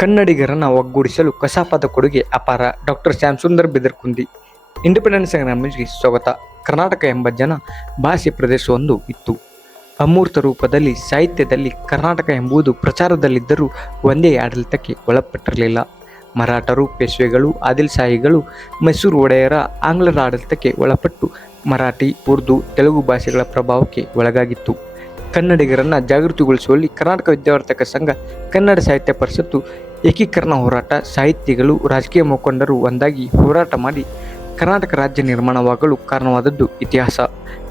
ಕನ್ನಡಿಗರನ್ನ ಒಗ್ಗೂಡಿಸಲು ಕಸಾಪದ ಕೊಡುಗೆ ಅಪಾರ. Doctor Shyamsundar ಬಿದರಕುಂದಿ. Independence ನ್ಯೂಸ್ಗೆ ಸ್ವಾಗತ. ಕರ್ನಾಟಕ ಎಂಬ ಜನ ಭಾಷೆ ಪ್ರದೇಶವೊಂದು ಇತ್ತು. ಅಮೂರ್ತ ರೂಪದಲ್ಲಿ ಸಾಹಿತ್ಯದಲ್ಲಿ ಕರ್ನಾಟಕ ಎಂಬುದು ಪ್ರಚಾರದಲ್ಲಿದ್ದರೂ ಒಂದೇ ಆಡಳಿತಕ್ಕೆ ಒಳಪಟ್ಟಿರಲಿಲ್ಲ. ಮರಾಠರು, ಪೇಶ್ವೆಗಳು, ಆದಿಲ್ಶಾಹಿಗಳು, ಮೈಸೂರು ಒಡೆಯರ, ಆಂಗ್ಲರ ಆಡಳಿತಕ್ಕೆ ಒಳಪಟ್ಟು ಮರಾಠಿ, ಉರ್ದು, ತೆಲುಗು ಭಾಷೆಗಳ ಪ್ರಭಾವಕ್ಕೆ ಒಳಗಾಗಿತ್ತು. ಕನ್ನಡಿಗರನ್ನ ಜಾಗೃತಿಗೊಳಿಸುವಲ್ಲಿ ಕರ್ನಾಟಕ ವಿದ್ಯಾವರ್ಧಕ ಸಂಘ, ಕನ್ನಡ ಸಾಹಿತ್ಯ ಪರಿಷತ್ತು, ಏಕೀಕರಣ ಹೋರಾಟ, ಸಾಹಿತಿಗಳು, ರಾಜಕೀಯ ಮುಖಂಡರು ಒಂದಾಗಿ ಹೋರಾಟ ಮಾಡಿ ಕರ್ನಾಟಕ ರಾಜ್ಯ ನಿರ್ಮಾಣವಾಗಲು ಕಾರಣವಾದದ್ದು ಇತಿಹಾಸ.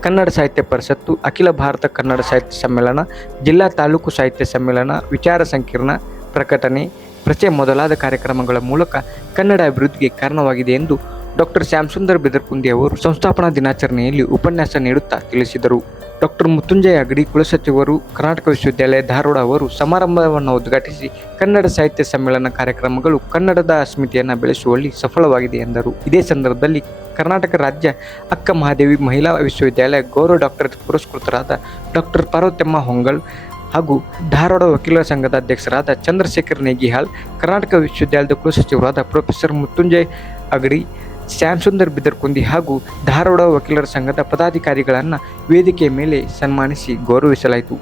ಕನ್ನಡ ಸಾಹಿತ್ಯ ಪರಿಷತ್ತು, ಅಖಿಲ ಭಾರತ ಕನ್ನಡ ಸಾಹಿತ್ಯ ಸಮ್ಮೇಳನ, ಜಿಲ್ಲಾ ತಾಲೂಕು ಸಾಹಿತ್ಯ ಸಮ್ಮೇಳನ, ವಿಚಾರ ಸಂಕಿರಣ, ಪ್ರಕಟಣೆ, ಪ್ರಚಯ ಮೊದಲಾದ ಕಾರ್ಯಕ್ರಮಗಳ ಮೂಲಕ ಕನ್ನಡ ಅಭಿವೃದ್ಧಿಗೆ ಕಾರಣವಾಗಿದೆ ಎಂದು ಡಾಕ್ಟರ್ ಶ್ಯಾಮಸುಂದರ್ ಬಿದರಕುಂದಿ ಅವರು ಸಂಸ್ಥಾಪನಾ ದಿನಾಚರಣೆಯಲ್ಲಿ ಉಪನ್ಯಾಸ ನೀಡುತ್ತಾ ತಿಳಿಸಿದರು. ಡಾಕ್ಟರ್ ಮುತ್ತುಂಜಯ ಅಗಡಿ ಕುಲಸಚಿವರು, ಕರ್ನಾಟಕ ವಿಶ್ವವಿದ್ಯಾಲಯ ಧಾರವಾಡ ಅವರು ಸಮಾರಂಭವನ್ನು ಉದ್ಘಾಟಿಸಿ ಕನ್ನಡ ಸಾಹಿತ್ಯ ಸಮ್ಮೇಳನ ಕಾರ್ಯಕ್ರಮಗಳು ಕನ್ನಡದ ಅಸ್ಮಿತೆಯನ್ನು ಬೆಳೆಸುವಲ್ಲಿ ಸಫಲವಾಗಿದೆ ಎಂದರು. ಇದೇ ಸಂದರ್ಭದಲ್ಲಿ ಕರ್ನಾಟಕ ರಾಜ್ಯ ಅಕ್ಕ ಮಹಾದೇವಿ ಮಹಿಳಾ ವಿಶ್ವವಿದ್ಯಾಲಯ ಗೌರವ ಡಾಕ್ಟರೇಟ್ ಪುರಸ್ಕೃತರಾದ ಡಾಕ್ಟರ್ ಪಾರ್ವತಮ್ಮ ಹೊಂಗಲ್ ಹಾಗೂ ಧಾರವಾಡ ವಕೀಲರ ಸಂಘದ ಅಧ್ಯಕ್ಷರಾದ ಚಂದ್ರಶೇಖರ್ ನೇಗಿಹಾಳ್, ಕರ್ನಾಟಕ ವಿಶ್ವವಿದ್ಯಾಲಯದ ಕುಲಸಚಿವರಾದ ಪ್ರೊಫೆಸರ್ ಮುತ್ತುಂಜಯ ಅಗಡಿ, ಶ್ಯಾಮಸುಂದರ್ ಬಿದರಕುಂದಿ ಹಾಗೂ ಧಾರವಾಡ ವಕೀಲರ ಸಂಘದ ಪದಾಧಿಕಾರಿಗಳನ್ನು ವೇದಿಕೆಯ ಮೇಲೆ ಸನ್ಮಾನಿಸಿ ಗೌರವಿಸಲಾಯಿತು.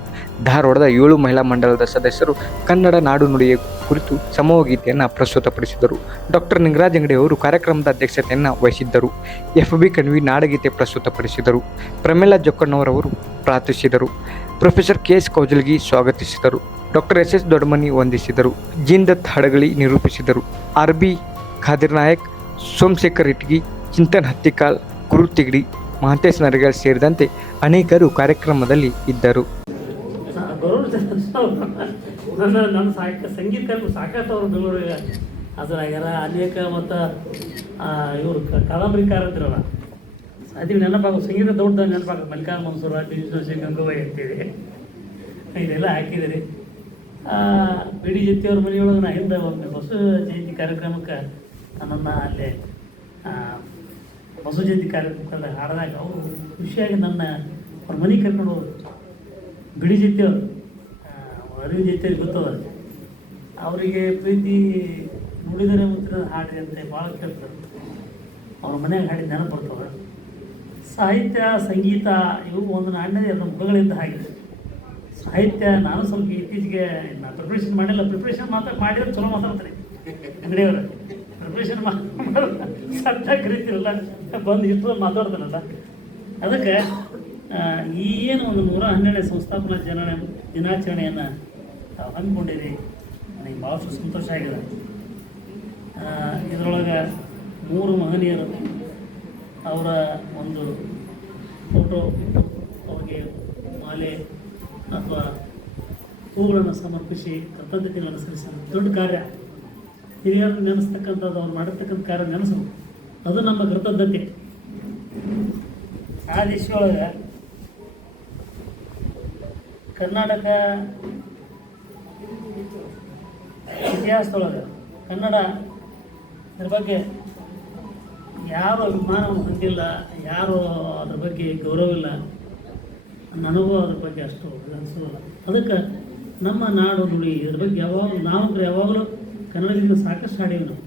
ಧಾರವಾಡದ 7 ಮಹಿಳಾ ಮಂಡಲದ ಸದಸ್ಯರು ಕನ್ನಡ ನಾಡು ನುಡಿಯ ಕುರಿತು ಸಮೂಹಗೀತೆಯನ್ನು ಪ್ರಸ್ತುತಪಡಿಸಿದರು. ಡಾಕ್ಟರ್ ನಿಂಗರಾಜ್ ಅಂಗಡಿ ಅವರು ಕಾರ್ಯಕ್ರಮದ ಅಧ್ಯಕ್ಷತೆಯನ್ನು ವಹಿಸಿದ್ದರು. FB ಕಣ್ವಿ ನಾಡಗೀತೆ ಪ್ರಸ್ತುತಪಡಿಸಿದರು. ಪ್ರಮೀಳಾ ಜೊಕ್ಕಣ್ಣವರವರು ಪ್ರಾರ್ಥಿಸಿದರು. ಪ್ರೊಫೆಸರ್ KS ಕೌಜಲಗಿ ಸ್ವಾಗತಿಸಿದರು. ಡಾಕ್ಟರ್ SS ದೊಡ್ಡಮನಿ ವಂದಿಸಿದರು. ಜೀನ್ದತ್ ಹಡಗಳಿ ನಿರೂಪಿಸಿದರು. RB ಖಾದಿರ್ ನಾಯಕ್, ಸೋಮಶೇಖರ್ ಇಟ್ಗಿ, ಚಿಂತನ್ ಹತ್ತಿಕಾಲ್, ಗುರು ತಿಗಡಿ, ಮಹಂತೇಶ್ ನರಗಾಳ್ ಸೇರಿದಂತೆ ಅನೇಕರು ಕಾರ್ಯಕ್ರಮದಲ್ಲಿ ಇದ್ದರು. ನನ್ನ ಸಂಗೀತ ಸಾಕಷ್ಟು ಅವರು ಬೆಂಗಳೂರಿಗೆ ಹಾಜರಾಗ್ಯಾರ. ಅನೇಕ ಮತ್ತು ಇವರು ಕಾದಂಬರಿಕಾರ ಅಂತಿರಲ್ಲ, ಅದು ನೆನಪಾಗ ಸಂಗೀತ ದೊಡ್ಡ ನೆನಪಾಗ ಮಲ್ಲಿಕಾರ್ ಮನ್ಸೂರ, ಜೋಶಿ, ಗಂಗೂಬಾಯಿ ಅಂತೇಳಿ ಇದೆಲ್ಲ ಹಾಕಿದ್ದೀರಿ. ಬಿಡಿ ಜೊತೆಯವ್ರ ಮನೆಯೊಳಗೆ ನಾ ಹಿಂದೆ ಒಂದು ಬಸವ ಜಯಂತಿ ಕಾರ್ಯಕ್ರಮಕ್ಕೆ ನನ್ನನ್ನು ಅಲ್ಲೇ ಬಸವ ಜಯಂತಿ ಕಾರ್ಯಕ್ರಮಕ್ಕೆ ಹಾಡಿದಾಗ ಅವರು ಖುಷಿಯಾಗಿ ನನ್ನ ಅವ್ರ ಮನೆಗೆ ಕರ್ಕೊಂಡು ಹೋದ್ರು. ಬಿಡಿ ಜೊತೆಯವರು ಅರಿವು ಜೊತೆಯವ್ರಿಗೆ ಗೊತ್ತದ, ಅವರಿಗೆ ಪ್ರೀತಿ ನುಡಿದರೆ ಮುಂತಿನ ಹಾಡಿ ಅಂತ ಭಾಳ ಕೇಳ್ತಾರೆ. ಅವ್ರ ಮನೆಯಾಗ ಹಾಡಿದ ನೆನಪು ಬರ್ತವೆ. ಸಾಹಿತ್ಯ, ಸಂಗೀತ ಇವು ಒಂದು ನಾಣ್ಯದ ಎರಡು ಮುಖಗಳಿಂದ ಹಾಗೆ. ಸಾಹಿತ್ಯ ನಾನು ಸ್ವಲ್ಪ ಇತ್ತೀಚೆಗೆ ಪ್ರಿಪ್ರೇಷನ್ ಮಾಡಿಲ್ಲ, ಪ್ರಿಪ್ರೇಷನ್ ಮಾಡಿದ್ರೆ ಚಲೋ ಮಾತಾಡ್ತಾರೆ ಅಂಗಡಿಯವರು. ಪ್ರಿಪ್ರೇಷನ್ ಸದ್ಯ ಕರಿತಿರಲ್ಲ, ಬಂದು ಇಷ್ಟು ಮಾತಾಡ್ತಾರಲ್ಲ. ಅದಕ್ಕೆ ಈ ಏನು ಒಂದು 112ನೇ ಸಂಸ್ಥಾಪನಾ ದಿನಾಚರಣೆಯನ್ನು ಹಮ್ಮಿಕೊಂಡಿರಿ, ನನಗೆ ಭಾಳಷ್ಟು ಸಂತೋಷ ಆಗಿದೆ. ಇದರೊಳಗೆ 3 ಮಹನೀಯರು ಅವರ ಒಂದು ಫೋಟೋ ಇಟ್ಟು ಅವರಿಗೆ ಮಾಲೆ ಅಥವಾ ಹೂಗಳನ್ನು ಸಮರ್ಪಿಸಿ ಕೃತಜ್ಞತೆಗಳನ್ನು ಸಲ್ಲಿಸಿ ದೊಡ್ಡ ಕಾರ್ಯ. ಹಿರಿಯರನ್ನು ನೆನೆಸ್ತಕ್ಕಂಥದ್ದು, ಅವ್ರು ಮಾಡಿರ್ತಕ್ಕಂಥ ಕಾರ್ಯ ನೆನೆಸೋದು, ಅದು ನಮ್ಮ ಕೃತಜ್ಞತೆ. ಆ ದಿಶೆಯೊಳಗೆ ಕರ್ನಾಟಕ ಇತಿಹಾಸದೊಳಗೆ ಕನ್ನಡ ಅದ್ರ ಬಗ್ಗೆ ಯಾರು ಅಭಿಮಾನವನ್ನು ಹೊಂದಿಲ್ಲ, ಯಾರು ಅದ್ರ ಬಗ್ಗೆ ಗೌರವ ಇಲ್ಲ, ನನಗೂ ಅದ್ರ ಬಗ್ಗೆ ಅಷ್ಟು ಅನಿಸೋಲ್ಲ. ಅದಕ್ಕೆ ನಮ್ಮ ನಾಡು ನುಡಿ ಇದ್ರ ಬಗ್ಗೆ ಯಾವಾಗಲೂ ಕನ್ನಡದಿಂದ ಸಾಕಷ್ಟು ಹಾಡೀವಿ ನಾವು.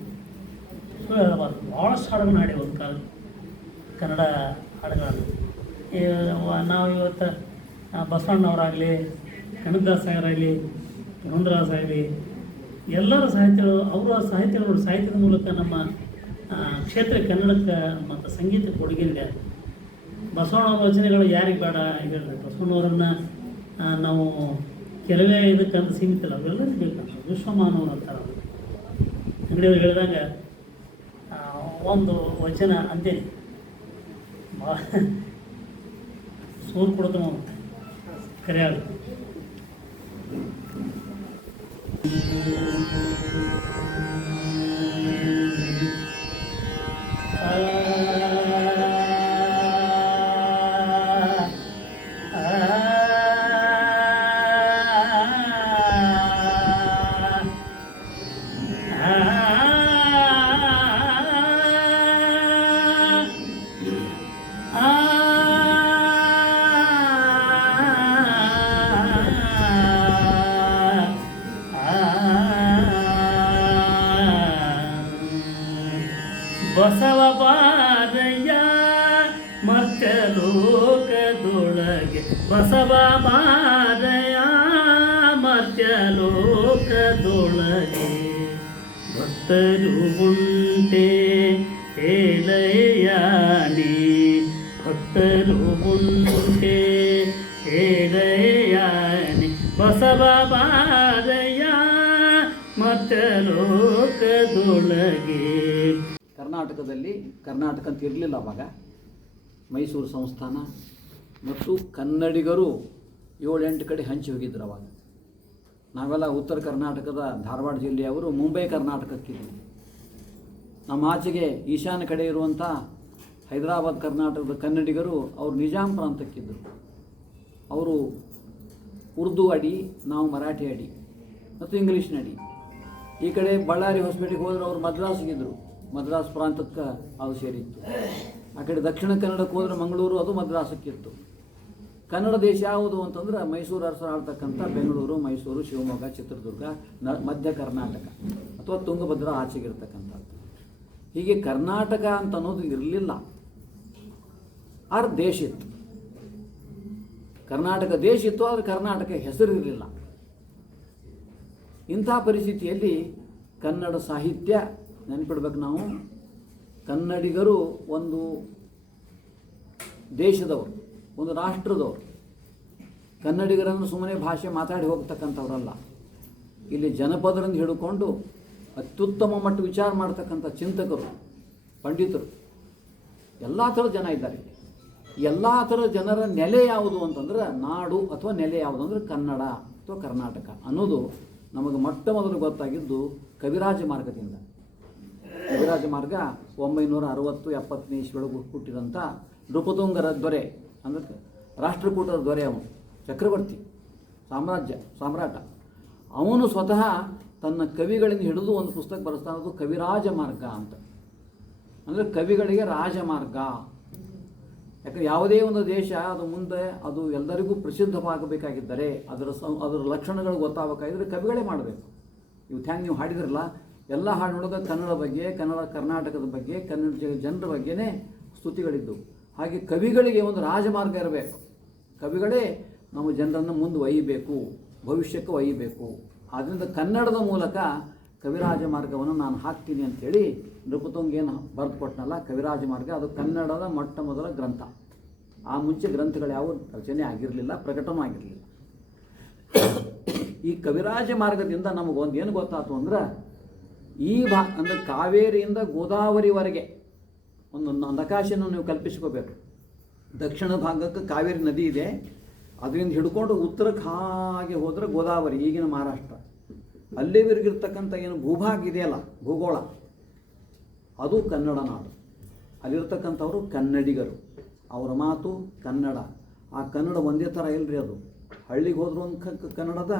ಭಾಳಷ್ಟು ಹಾಡುಗಳನ್ನ ಹಾಡೀವಿ ಒಂದು ಕಾಲ, ಕನ್ನಡ ಹಾಡುಗಳನ್ನು. ನಾವು ಇವತ್ತು ಬಸವಣ್ಣವರಾಗಲಿ, ಕನಕದಾಸರಾಗಲಿ, ಪುರಂದರದಾಸ ಆಗಲಿ, ಎಲ್ಲರ ಸಾಹಿತ್ಯಗಳು, ಅವರ ಸಾಹಿತ್ಯಗಳು ಸಾಹಿತ್ಯದ ಮೂಲಕ ನಮ್ಮ ಕ್ಷೇತ್ರ ಕನ್ನಡಕ್ಕೆ ಮತ್ತು ಸಂಗೀತಕ್ಕೆ ಕೊಡುಗೆ ನೀಡ್ಯಾರ. ಬಸವಣ್ಣವ್ರ ವಚನೆಗಳು ಯಾರಿಗೆ ಬೇಡ ಹೇಳಿದ್ರೆ, ಬಸವಣ್ಣವರನ್ನು ನಾವು ಕೆಲವೇ ಇದಕ್ಕಂತ ಸೀಮಿತಲ್ಲ, ಅವೆಲ್ಲರಿಗೂ ಬೇಕಂತ ವಿಶ್ವಮಾನವರು ಅಂತಾರೆ. ಅಂಗಡಿಯವ್ರು ಹೇಳಿದಾಗ ಒಂದು ವಚನ ಅಂತೇನೆ ಸೋರು ಕೊಡ್ತಾವ ಕರೆಯಾಳು. ಬಸವ ಬಾರಯ್ಯ ಮರ್ತ್ಯಲೋಕದೊಳಗೆ ಬಸವ ಬಾರಯ್ಯ ಮರ್ತ್ಯಲೋಕದೊಳಗೆ ಭಕ್ತರು ಉಂಟೆ ಹೇಳಯ್ಯಾನಿ ಭಕ್ತರು ಉಂಟೆ ಹೇಳಯ್ಯಾನಿ ಬಸವ ಬಾರಯ್ಯ ಮರ್ತ್ಯಲೋಕದೊಳಗೆ. ಕರ್ನಾಟಕದಲ್ಲಿ ಕರ್ನಾಟಕ ಅಂತ ಇರಲಿಲ್ಲ ಅವಾಗ. ಮೈಸೂರು ಸಂಸ್ಥಾನ ಮತ್ತು ಕನ್ನಡಿಗರು 7-8 ಕಡೆ ಹಂಚಿ ಹೋಗಿದ್ರು ಅವಾಗ. ನಾವೆಲ್ಲ ಉತ್ತರ ಕರ್ನಾಟಕದ ಧಾರವಾಡ ಜಿಲ್ಲೆಯವರು ಮುಂಬೈ ಕರ್ನಾಟಕಕ್ಕಿದ್ವಿ. ನಮ್ಮ ಆಚೆಗೆ ಈಶಾನ್ಯ ಕಡೆ ಇರುವಂಥ ಹೈದರಾಬಾದ್ ಕರ್ನಾಟಕದ ಕನ್ನಡಿಗರು ಅವರು ನಿಜಾಂ ಪ್ರಾಂತಕ್ಕಿದ್ದರು. ಅವರು ಉರ್ದು ಅಡಿ, ನಾವು ಮರಾಠಿ ಅಡಿ ಮತ್ತು ಇಂಗ್ಲೀಷ್ನ ಅಡಿ. ಈ ಕಡೆ ಬಳ್ಳಾರಿ ಹೊಸಪೇಟೆಗೆ ಹೋದ್ರೆ ಅವರು ಮದ್ರಾಸ್ಗಿದ್ದರು, ಮದ್ರಾಸ್ ಪ್ರಾಂತಕ್ಕೆ ಅದು ಸೇರಿತ್ತು. ಆ ಕಡೆ ದಕ್ಷಿಣ ಕನ್ನಡಕ್ಕೆ ಹೋದರೆ ಮಂಗಳೂರು, ಅದು ಮದ್ರಾಸಕ್ಕಿತ್ತು. ಕನ್ನಡ ದೇಶ ಯಾವುದು ಅಂತಂದ್ರೆ ಮೈಸೂರು ಅರಸರು ಆಳ್ತಕ್ಕಂಥ ಬೆಂಗಳೂರು, ಮೈಸೂರು, ಶಿವಮೊಗ್ಗ, ಚಿತ್ರದುರ್ಗ, ಮಧ್ಯ ಕರ್ನಾಟಕ ಅಥವಾ ತುಂಗಭದ್ರಾ ಆಚೆಗಿರ್ತಕ್ಕಂಥದ್ದು. ಹೀಗೆ ಕರ್ನಾಟಕ ಅಂತ ಅನ್ನೋದು ಇರಲಿಲ್ಲ, ಆದ್ರೆ ದೇಶ ಇತ್ತು. ಕರ್ನಾಟಕ ದೇಶ ಇತ್ತು, ಆದರೆ ಕರ್ನಾಟಕ ಹೆಸರು ಇರಲಿಲ್ಲ. ಇಂಥ ಪರಿಸ್ಥಿತಿಯಲ್ಲಿ ಕನ್ನಡ ಸಾಹಿತ್ಯ ನೆನಪಿಡ್ಬೇಕು ನಾವು. ಕನ್ನಡಿಗರು ಒಂದು ದೇಶದವರು, ಒಂದು ರಾಷ್ಟ್ರದವರು. ಕನ್ನಡಿಗರನ್ನು ಸುಮ್ಮನೆ ಭಾಷೆ ಮಾತಾಡಿ ಹೋಗ್ತಕ್ಕಂಥವ್ರಲ್ಲ. ಇಲ್ಲಿ ಜನಪದರಿಂದ ಹಿಡ್ಕೊಂಡು ಅತ್ಯುತ್ತಮ ಮಟ್ಟ ವಿಚಾರ ಮಾಡ್ತಕ್ಕಂಥ ಚಿಂತಕರು, ಪಂಡಿತರು, ಎಲ್ಲ ಥರದ ಜನ ಇದ್ದಾರೆ. ಎಲ್ಲ ಥರದ ಜನರ ನೆಲೆ ಯಾವುದು ಅಂತಂದ್ರೆ ನಾಡು ಅಥವಾ ನೆಲೆ ಯಾವುದು ಅಂದರೆ ಕನ್ನಡ ಅಥವಾ ಕರ್ನಾಟಕ ಅನ್ನೋದು ನಮಗೆ ಮೊಟ್ಟ ಮೊದಲು ಗೊತ್ತಾಗಿದ್ದು ಕವಿರಾಜ ಮಾರ್ಗದಿಂದ. ಕವಿರಾಜ ಮಾರ್ಗ 960-70ನೇ ಇಸ್ವಿಯೊಳಗೆ ಹುಟ್ಟಿದಂಥ ನೃಪತುಂಗರ ದೊರೆ, ಅಂದರೆ ರಾಷ್ಟ್ರಕೂಟರ ದೊರೆ, ಅವನು ಚಕ್ರವರ್ತಿ, ಸಾಮ್ರಾಟ. ಅವನು ಸ್ವತಃ ತನ್ನ ಕವಿಗಳಿಂದ ಹಿಡಿದು ಒಂದು ಪುಸ್ತಕ ಬರೆಸ್ತಾನದು ಕವಿರಾಜ ಮಾರ್ಗ ಅಂತ. ಅಂದರೆ ಕವಿಗಳಿಗೆ ರಾಜಮಾರ್ಗ. ಯಾಕಂದರೆ ಯಾವುದೇ ಒಂದು ದೇಶ ಅದು ಮುಂದೆ ಅದು ಎಲ್ಲರಿಗೂ ಪ್ರಸಿದ್ಧವಾಗಬೇಕಾಗಿದ್ದರೆ, ಅದರ ಲಕ್ಷಣಗಳು ಗೊತ್ತಾಗಬೇಕಾಗಿದ್ದರೆ ಕವಿಗಳೇ ಮಾಡಬೇಕು. ಇವತ್ತು ಹೆಂಗೆ ನೀವು ಹಾಡಿದ್ರಲ್ಲ, ಎಲ್ಲ ಹಾಡಿನೊಳಗೆ ಕನ್ನಡ ಬಗ್ಗೆ, ಕರ್ನಾಟಕದ ಬಗ್ಗೆ, ಕನ್ನಡ ಜನರ ಬಗ್ಗೆನೇ ಸ್ತುತಿಗಳಿದ್ದು. ಹಾಗೆ ಕವಿಗಳಿಗೆ ಒಂದು ರಾಜಮಾರ್ಗ ಇರಬೇಕು. ಕವಿಗಳೇ ನಮ್ಮ ಜನರನ್ನು ಮುಂದೆ ಒಯ್ಯಬೇಕು, ಭವಿಷ್ಯಕ್ಕೆ ಒಯ್ಯಬೇಕು. ಆದ್ದರಿಂದ ಕನ್ನಡದ ಮೂಲಕ ಕವಿರಾಜ ಮಾರ್ಗವನ್ನು ನಾನು ಹಾಕ್ತೀನಿ ಅಂಥೇಳಿ ನೃಪತುಂಗೇನು ಬರೆದು ಕೊಟ್ಟನಲ್ಲ ಕವಿರಾಜ ಮಾರ್ಗ, ಅದು ಕನ್ನಡದ ಮೊಟ್ಟ ಮೊದಲ ಗ್ರಂಥ. ಆ ಮುಂಚೆ ಗ್ರಂಥಗಳು ಯಾವ ರಚನೆ ಆಗಿರಲಿಲ್ಲ, ಪ್ರಕಟನೂ ಆಗಿರಲಿಲ್ಲ. ಈ ಕವಿರಾಜ ಮಾರ್ಗದಿಂದ ನಮಗೊಂದು ಏನು ಗೊತ್ತಾಯ್ತು ಅಂದ್ರೆ, ಈ ಅಂದರೆ ಕಾವೇರಿಯಿಂದ ಗೋದಾವರಿವರೆಗೆ ಒಂದು ನಕಾಶೆಯನ್ನು ನೀವು ಕಲ್ಪಿಸ್ಕೋಬೇಕು. ದಕ್ಷಿಣ ಭಾಗಕ್ಕೆ ಕಾವೇರಿ ನದಿ ಇದೆ, ಅದರಿಂದ ಹಿಡ್ಕೊಂಡು ಉತ್ತರಕ್ಕೆ ಹಾಗೆ ಹೋದರೆ ಗೋದಾವರಿ, ಈಗಿನ ಮಹಾರಾಷ್ಟ್ರ. ಅಲ್ಲಿವರೆಗಿರ್ತಕ್ಕಂಥ ಏನು ಭೂಭಾಗ ಇದೆಯಲ್ಲ, ಭೂಗೋಳ, ಅದು ಕನ್ನಡ ನಾಡು. ಅಲ್ಲಿರ್ತಕ್ಕಂಥವರು ಕನ್ನಡಿಗರು, ಅವರ ಮಾತು ಕನ್ನಡ. ಆ ಕನ್ನಡ ಒಂದೇ ಥರ ಇಲ್ಲರಿ. ಅದು ಹಳ್ಳಿಗೆ ಹೋದ್ರು ಒಂದು ಕನ್ನಡದ,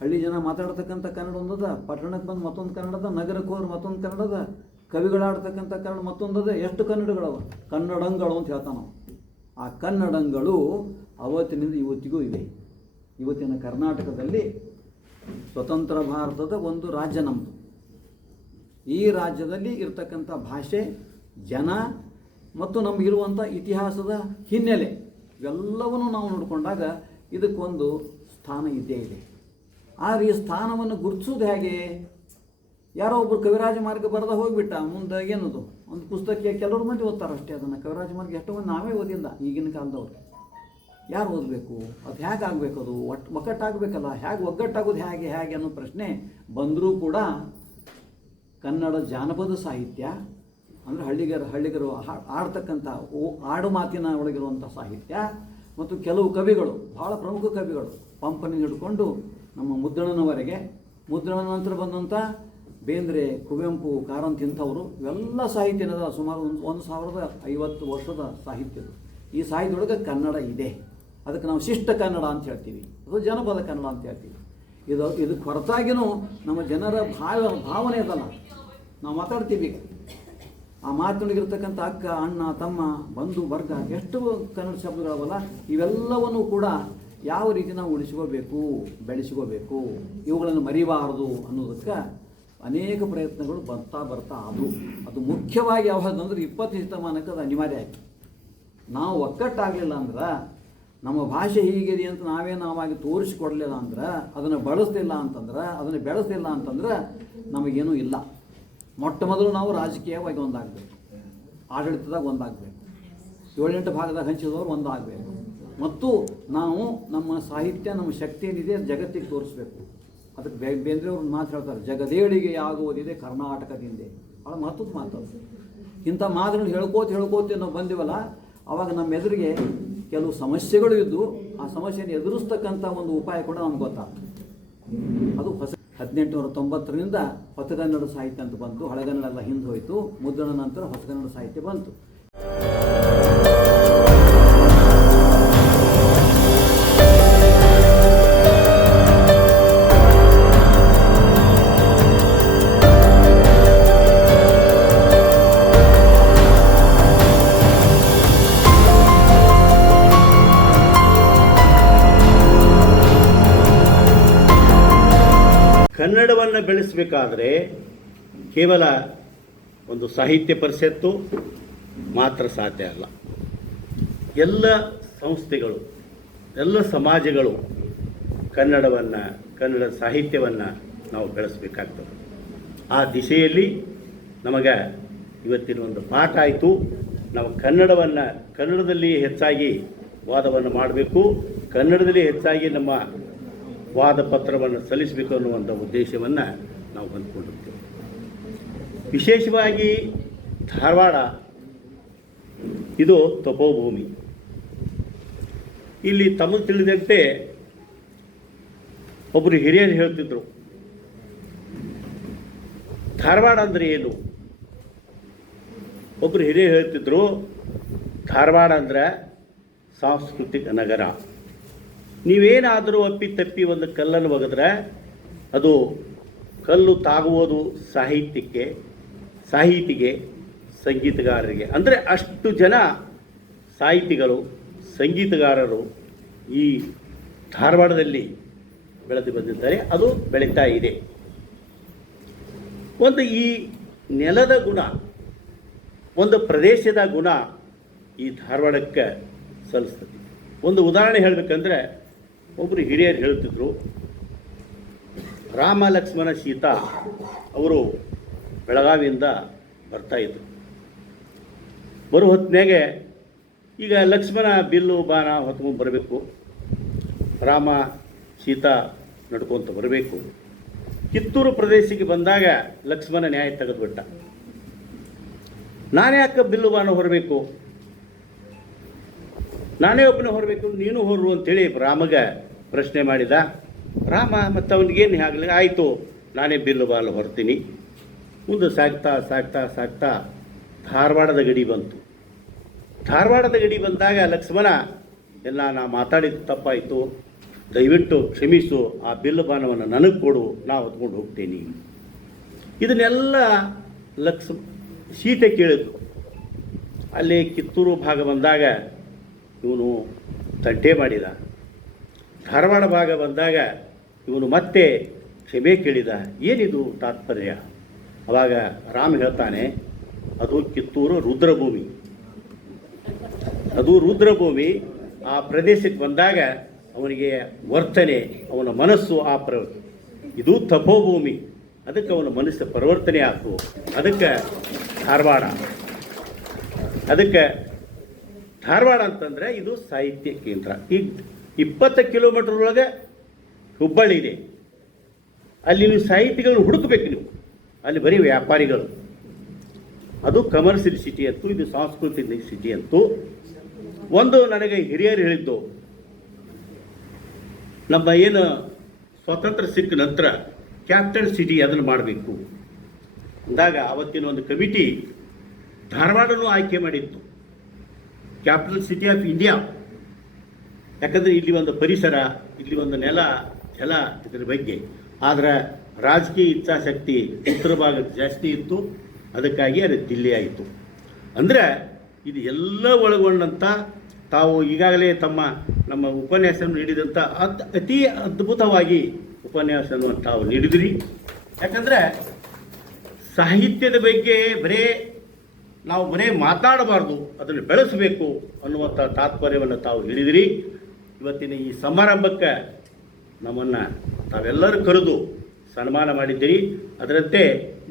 ಹಳ್ಳಿ ಜನ ಮಾತಾಡ್ತಕ್ಕಂಥ ಕನ್ನಡ ಒಂದದ, ಪಟ್ಟಣಕ್ಕೆ ಬಂದು ಮತ್ತೊಂದು ಕನ್ನಡದ, ನಗರಕ್ಕೆ ಹೋದ್ರೆ ಮತ್ತೊಂದು ಕನ್ನಡದ, ಕವಿಗಳಾಡ್ತಕ್ಕಂಥ ಕನ್ನಡ ಮತ್ತೊಂದದ. ಎಷ್ಟು ಕನ್ನಡಗಳವ, ಕನ್ನಡಂಗಳು ಅಂತ ಹೇಳ್ತಾವೆ ನಾವು. ಆ ಕನ್ನಡಂಗಳು ಅವತ್ತಿನಿಂದ ಇವತ್ತಿಗೂ ಇವೆ. ಇವತ್ತಿನ ಕರ್ನಾಟಕದಲ್ಲಿ ಸ್ವತಂತ್ರ ಭಾರತದ ಒಂದು ರಾಜ್ಯ ನಮ್ಮದು. ಈ ರಾಜ್ಯದಲ್ಲಿ ಇರ್ತಕ್ಕಂಥ ಭಾಷೆ, ಜನ ಮತ್ತು ನಮಗಿರುವಂಥ ಇತಿಹಾಸದ ಹಿನ್ನೆಲೆ ಇವೆಲ್ಲವನ್ನು ನಾವು ನೋಡಿಕೊಂಡಾಗ ಇದಕ್ಕೊಂದು ಸ್ಥಾನ ಇದ್ದೇ ಇದೆ. ಆದರೆ ಈ ಸ್ಥಾನವನ್ನು ಗುರುತಿಸೋದು ಹೇಗೆ? ಯಾರೋ ಒಬ್ಬರು ಕವಿರಾಜ ಮಾರ್ಗ ಬರೆದ ಹೋಗಿಬಿಟ್ಟ, ಮುಂದೆ ಏನದು ಒಂದು ಪುಸ್ತಕ ಕೆಲವರು ಮಂದಿ ಓದ್ತಾರೆ ಅಷ್ಟೇ. ಅದನ್ನು ಕವಿರಾಜ ಮಾರ್ಗ ಎಷ್ಟೋ ಮಂದಿ ನಾವೇ ಓದಿಲ್ಲ ಈಗಿನ ಕಾಲದವ್ರು. ಯಾರು ಓದಬೇಕು? ಅದು ಹೇಗೆ ಆಗಬೇಕು? ಅದು ಒಗ್ಗಟ್ಟಾಗಬೇಕಲ್ಲ. ಹೇಗೆ ಒಗ್ಗಟ್ಟಾಗೋದು ಹೇಗೆ ಹೇಗೆ ಅನ್ನೋ ಪ್ರಶ್ನೆ ಬಂದರೂ ಕೂಡ ಕನ್ನಡ ಜಾನಪದ ಸಾಹಿತ್ಯ ಅಂದರೆ ಹಳ್ಳಿಗರು ಆಡ್ತಕ್ಕಂಥ ಆಡು ಮಾತಿನ ಒಳಗಿರುವಂಥ ಸಾಹಿತ್ಯ ಮತ್ತು ಕೆಲವು ಕವಿಗಳು, ಭಾಳ ಪ್ರಮುಖ ಕವಿಗಳು, ಪಂಪನಿಂದ ಹಿಡ್ಕೊಂಡು ನಮ್ಮ ಮುದ್ರಣನವರೆಗೆ, ಮುದ್ರಣ ನಂತರ ಬಂದಂಥ ಬೇಂದ್ರೆ, ಕುವೆಂಪು, ಕಾರಂತ ಇಂಥವರು ಇವೆಲ್ಲ ಸಾಹಿತ್ಯದ ಸುಮಾರು 1050 ವರ್ಷದ ಸಾಹಿತ್ಯದು. ಈ ಸಾಹಿತ್ಯದೊಳಗೆ ಕನ್ನಡ ಇದೆ. ಅದಕ್ಕೆ ನಾವು ಶಿಷ್ಟ ಕನ್ನಡ ಅಂತ ಹೇಳ್ತೀವಿ, ಅದು ಜನಪದ ಕನ್ನಡ ಅಂತ ಹೇಳ್ತೀವಿ. ಇದಕ್ಕೆ ಹೊರತಾಗಿಯೂ ನಮ್ಮ ಜನರ ಭಾವನೆ ಅದಲ್ಲ. ನಾವು ಮಾತಾಡ್ತೀವಿ ಈಗ, ಆ ಮಾತೊಳಗಿರ್ತಕ್ಕಂಥ ಅಕ್ಕ, ಅಣ್ಣ, ತಮ್ಮ, ಬಂಧು, ವರ್ಗ, ಎಷ್ಟು ಕನ್ನಡ ಶಬ್ದಗಳವಲ್ಲ, ಇವೆಲ್ಲವನ್ನು ಕೂಡ ಯಾವ ರೀತಿ ನಾವು ಉಳಿಸ್ಕೋಬೇಕು, ಬೆಳೆಸ್ಕೋಬೇಕು, ಇವುಗಳನ್ನು ಮರಿಬಾರದು ಅನ್ನೋದಕ್ಕೆ ಅನೇಕ ಪ್ರಯತ್ನಗಳು ಬರ್ತಾ ಅದು ಮುಖ್ಯವಾಗಿ ಯಾವುದಂದ್ರೆ 20ನೇ ಶತಮಾನಕ್ಕೆ ಅದು ಅನಿವಾರ್ಯ ಆಯಿತು. ನಾವು ಒಕ್ಕಟ್ಟಾಗಲಿಲ್ಲ ಅಂದ್ರೆ, ನಮ್ಮ ಭಾಷೆ ಹೀಗಿದೆ ಅಂತ ನಾವಾಗಿ ತೋರಿಸಿಕೊಡಲಿಲ್ಲ ಅಂದ್ರೆ, ಅದನ್ನು ಬಳಸ್ತಿಲ್ಲ ಅಂತಂದ್ರೆ, ಅದನ್ನು ಬೆಳೆಸ್ತಿಲ್ಲ ಅಂತಂದ್ರೆ ನಮಗೇನೂ ಇಲ್ಲ. ಮೊಟ್ಟ ಮೊದಲು ನಾವು ರಾಜಕೀಯವಾಗಿ ಒಂದಾಗಬೇಕು, ಆಡಳಿತದಾಗ ಒಂದಾಗಬೇಕು, 7-8 ಭಾಗದಾಗ ಹಂಚಿದವರು ಒಂದಾಗಬೇಕು, ಮತ್ತು ನಾವು ನಮ್ಮ ಸಾಹಿತ್ಯ, ನಮ್ಮ ಶಕ್ತಿ ಏನಿದೆ ಜಗತ್ತಿಗೆ ತೋರಿಸ್ಬೇಕು. ಅದಕ್ಕೆ ಬೇಂದ್ರೆಯವ್ರ ಮಾತು ಹೇಳ್ತಾರೆ, ಜಗದೇಳಿಗೆ ಆಗುವುದಿದೆ ಕರ್ನಾಟಕದಿಂದ. ಭಾಳ ಮಹತ್ವದ ಮಾತು. ಇಂಥ ಮಾತುಗಳು ಹೇಳ್ಕೋತ ನಾವು ಬಂದಿವಲ್ಲ, ಆವಾಗ ನಮ್ಮ ಎದುರಿಗೆ ಕೆಲವು ಸಮಸ್ಯೆಗಳು ಇದ್ದು ಆ ಸಮಸ್ಯೆಯನ್ನು ಎದುರಿಸ್ತಕ್ಕಂಥ ಒಂದು ಉಪಾಯ ಕೂಡ ನಮ್ಗೆ ಗೊತ್ತಾಗ್ತದೆ. ಅದು ಹೊಸ 1890ರಿಂದ ಹೊಸಗನ್ನಡ ಸಾಹಿತ್ಯ ಅಂತ ಬಂತು. ಹಳೆಗನ್ನಡ ಎಲ್ಲ ಹಿಂದೆ ಹೋಯಿತು. ಮುದ್ರಣ ನಂತರ ಹೊಸಗನ್ನಡ ಸಾಹಿತ್ಯ ಬಂತು. ಕನ್ನಡವನ್ನು ಬೆಳೆಸಬೇಕಾದ್ರೆ ಕೇವಲ ಒಂದು ಸಾಹಿತ್ಯ ಪರಿಷತ್ತು ಮಾತ್ರ ಸಾಧ್ಯ ಅಲ್ಲ. ಎಲ್ಲ ಸಂಸ್ಥೆಗಳು, ಎಲ್ಲ ಸಮಾಜಗಳು ಕನ್ನಡ ಸಾಹಿತ್ಯವನ್ನು ನಾವು ಬೆಳೆಸಬೇಕಾಗ್ತದೆ. ಆ ದಿಶೆಯಲ್ಲಿ ನಮಗೆ ಇವತ್ತಿನ ಒಂದು ಪಾಠ ಆಯಿತು. ನಾವು ಕನ್ನಡದಲ್ಲಿ ಹೆಚ್ಚಾಗಿ ವಾದವನ್ನು ಮಾಡಬೇಕು, ಕನ್ನಡದಲ್ಲಿ ಹೆಚ್ಚಾಗಿ ನಮ್ಮ ವಾದ ಪತ್ರವನ್ನು ಸಲ್ಲಿಸಬೇಕು ಅನ್ನುವಂಥ ಉದ್ದೇಶವನ್ನು ನಾವು ಹೊಂದ್ಕೊಂಡಿರ್ತೇವೆ. ವಿಶೇಷವಾಗಿ ಧಾರವಾಡ ಇದು ತಪೋಭೂಮಿ. ಇಲ್ಲಿ ತಮಗೆ ತಿಳಿದಂತೆ ಒಬ್ಬರು ಹಿರಿಯರು ಹೇಳ್ತಿದ್ರು, ಧಾರವಾಡ ಅಂದರೆ ಏನು? ಒಬ್ಬರು ಹಿರಿಯರು ಹೇಳ್ತಿದ್ರು, ಧಾರವಾಡ ಅಂದರೆ ಸಾಂಸ್ಕೃತಿಕ ನಗರ. ನೀವೇನಾದರೂ ಅಪ್ಪಿತಪ್ಪಿ ಒಂದು ಕಲ್ಲನ್ನು ಒಗೆದ್ರೆ ಅದು ಕಲ್ಲು ತಾಗುವುದು ಸಾಹಿತಿಗೆ, ಸಂಗೀತಗಾರರಿಗೆ. ಅಂದರೆ ಅಷ್ಟು ಜನ ಸಾಹಿತಿಗಳು, ಸಂಗೀತಗಾರರು ಈ ಧಾರವಾಡದಲ್ಲಿ ಬೆಳೆದು ಬಂದಿದ್ದಾರೆ. ಅದು ಬೆಳೀತಾ ಇದೆ. ಒಂದು ಈ ನೆಲದ ಗುಣ, ಒಂದು ಪ್ರದೇಶದ ಗುಣ ಈ ಧಾರವಾಡಕ್ಕೆ ಸಲ್ಲಿಸ್ತದೆ. ಒಂದು ಉದಾಹರಣೆ ಹೇಳಬೇಕಂದ್ರೆ, ಒಬ್ಬರು ಹಿರಿಯರು ಹೇಳ್ತಿದ್ರು, ರಾಮ ಲಕ್ಷ್ಮಣ ಸೀತಾ ಅವರು ಬೆಳಗಾವಿಯಿಂದ ಬರ್ತಾಯಿದ್ರು. ಬರೋ ಹೊತ್ತಿನಾಗೆ ಈಗ ಲಕ್ಷ್ಮಣ ಬಿಲ್ಲು ಬಾಣ ಹೊತ್ಕೊಂಡು ಬರಬೇಕು, ರಾಮ ಸೀತಾ ನಡ್ಕೊತ ಬರಬೇಕು. ಕಿತ್ತೂರು ಪ್ರದೇಶಕ್ಕೆ ಬಂದಾಗ ಲಕ್ಷ್ಮಣ ನ್ಯಾಯ ತೆಗೆದುಬಿಟ್ಟ. ನಾನೇ ಯಾಕೆ ಬಿಲ್ಲು ಬಾಣ ಹೊರಬೇಕು, ನಾನೇ ಒಬ್ಬನೇ ಹೊರಬೇಕು, ನೀನು ಹೊರು ಅಂತೇಳಿ ರಾಮಗೆ ಪ್ರಶ್ನೆ ಮಾಡಿದ. ರಾಮ ಮತ್ತು ಅವನಿಗೇನು ಆಗಲಿ, ಆಯಿತು ನಾನೇ ಬಿಲ್ಲು ಬಾಣ ಹೊರ್ತೀನಿ. ಮುಂದೆ ಸಾಗ್ತಾ ಧಾರವಾಡದ ಗಡಿ ಬಂತು. ಧಾರವಾಡದ ಗಡಿ ಬಂದಾಗ ಲಕ್ಷ್ಮಣ, ಎಲ್ಲ ನಾ ಮಾತಾಡಿದ್ದು ತಪ್ಪಾಯಿತು, ದಯವಿಟ್ಟು ಕ್ಷಮಿಸು, ಆ ಬಿಲ್ಲು ಬಾಣವನ್ನು ನನಗೆ ಕೊಡು, ನಾ ಹೊತ್ಕೊಂಡು ಹೋಗ್ತೇನೆ. ಇದನ್ನೆಲ್ಲ ಸೀತೆ ಕೇಳಿದ್ರು. ಅಲ್ಲಿ ಕಿತ್ತೂರು ಭಾಗ ಬಂದಾಗ ಇವನು ತಂಟೆ ಮಾಡಿದ. ಧಾರವಾಡ ಭಾಗ ಬಂದಾಗ ಇವನು ಮತ್ತೆ ಕ್ಷಮೆ ಕೇಳಿದ. ಏನಿದು ತಾತ್ಪರ್ಯ? ಅವಾಗ ರಾಮ ಹೇಳ್ತಾನೆ, ಅದು ಕಿತ್ತೂರು ರುದ್ರಭೂಮಿ, ಅದು ರುದ್ರಭೂಮಿ. ಆ ಪ್ರದೇಶಕ್ಕೆ ಬಂದಾಗ ಅವನಿಗೆ ವರ್ತನೆ, ಅವನ ಮನಸ್ಸು ಇದು ತಪೋಭೂಮಿ, ಅದಕ್ಕೆ ಅವನ ಮನಸ್ಸು ಪರಿವರ್ತನೆ ಆಯಿತು. ಅದಕ್ಕೆ ಧಾರವಾಡ ಅಂತಂದರೆ ಇದು ಸಾಹಿತ್ಯ ಕೇಂದ್ರ. ಈಗ 20 ಕಿಲೋಮೀಟರ್ ಒಳಗೆ ಹುಬ್ಬಳ್ಳಿ ಇದೆ. ಅಲ್ಲಿ ನೀವು ಸಾಹಿತಿಗಳನ್ನು ಹುಡುಕಬೇಕು. ನೀವು ಅಲ್ಲಿ ಬರೀ ವ್ಯಾಪಾರಿಗಳು. ಅದು ಕಮರ್ಷಿಯಲ್ ಸಿಟಿ ಅಂತೂ, ಇದು ಸಾಂಸ್ಕೃತಿಕ ಸಿಟಿ ಅಂತೂ. ಒಂದು ನನಗೆ ಹಿರಿಯರು ಹೇಳಿದ್ದು, ನಮ್ಮ ಏನು ಸ್ವಾತಂತ್ರ್ಯ ಸಿಕ್ಕ ನಂತರ ಕ್ಯಾಪಿಟಲ್ ಸಿಟಿ ಅದನ್ನು ಮಾಡಬೇಕು ಅಂದಾಗ ಅವತ್ತಿನ ಒಂದು ಕಮಿಟಿ ಧಾರವಾಡನೂ ಆಯ್ಕೆ ಮಾಡಿತ್ತು, ಕ್ಯಾಪಿಟಲ್ ಸಿಟಿ ಆಫ್ ಇಂಡಿಯಾ. ಯಾಕಂದರೆ ಇಲ್ಲಿ ಒಂದು ಪರಿಸರ, ಇಲ್ಲಿ ಒಂದು ನೆಲ ಜಲ, ಇದರ ಬಗ್ಗೆ. ಆದರೆ ರಾಜಕೀಯ ಇಚ್ಛಾಶಕ್ತಿ ಉತ್ತರ ಭಾಗಕ್ಕೆ ಜಾಸ್ತಿ ಇತ್ತು, ಅದಕ್ಕಾಗಿ ಅದು ದಿಲ್ಲಿ ಆಯಿತು. ಅಂದರೆ ಇದು ಎಲ್ಲ ಒಳಗೊಂಡಂಥ, ತಾವು ಈಗಾಗಲೇ ನಮ್ಮ ಉಪನ್ಯಾಸವನ್ನು ನೀಡಿದಂಥ ಅತಿ ಅದ್ಭುತವಾಗಿ ಉಪನ್ಯಾಸವನ್ನು ತಾವು ನೀಡಿದಿರಿ. ಯಾಕಂದರೆ ಸಾಹಿತ್ಯದ ಬಗ್ಗೆ ಬರೇ ಮಾತಾಡಬಾರ್ದು, ಅದನ್ನು ಬೆಳೆಸಬೇಕು ಅನ್ನುವಂಥ ತಾತ್ಪರ್ಯವನ್ನು ತಾವು ಹೇಳಿದಿರಿ. ಇವತ್ತಿನ ಈ ಸಮಾರಂಭಕ್ಕೆ ನಮ್ಮನ್ನು ತಾವೆಲ್ಲರೂ ಕರೆದು ಸನ್ಮಾನ ಮಾಡಿದ್ದೀರಿ. ಅದರಂತೆ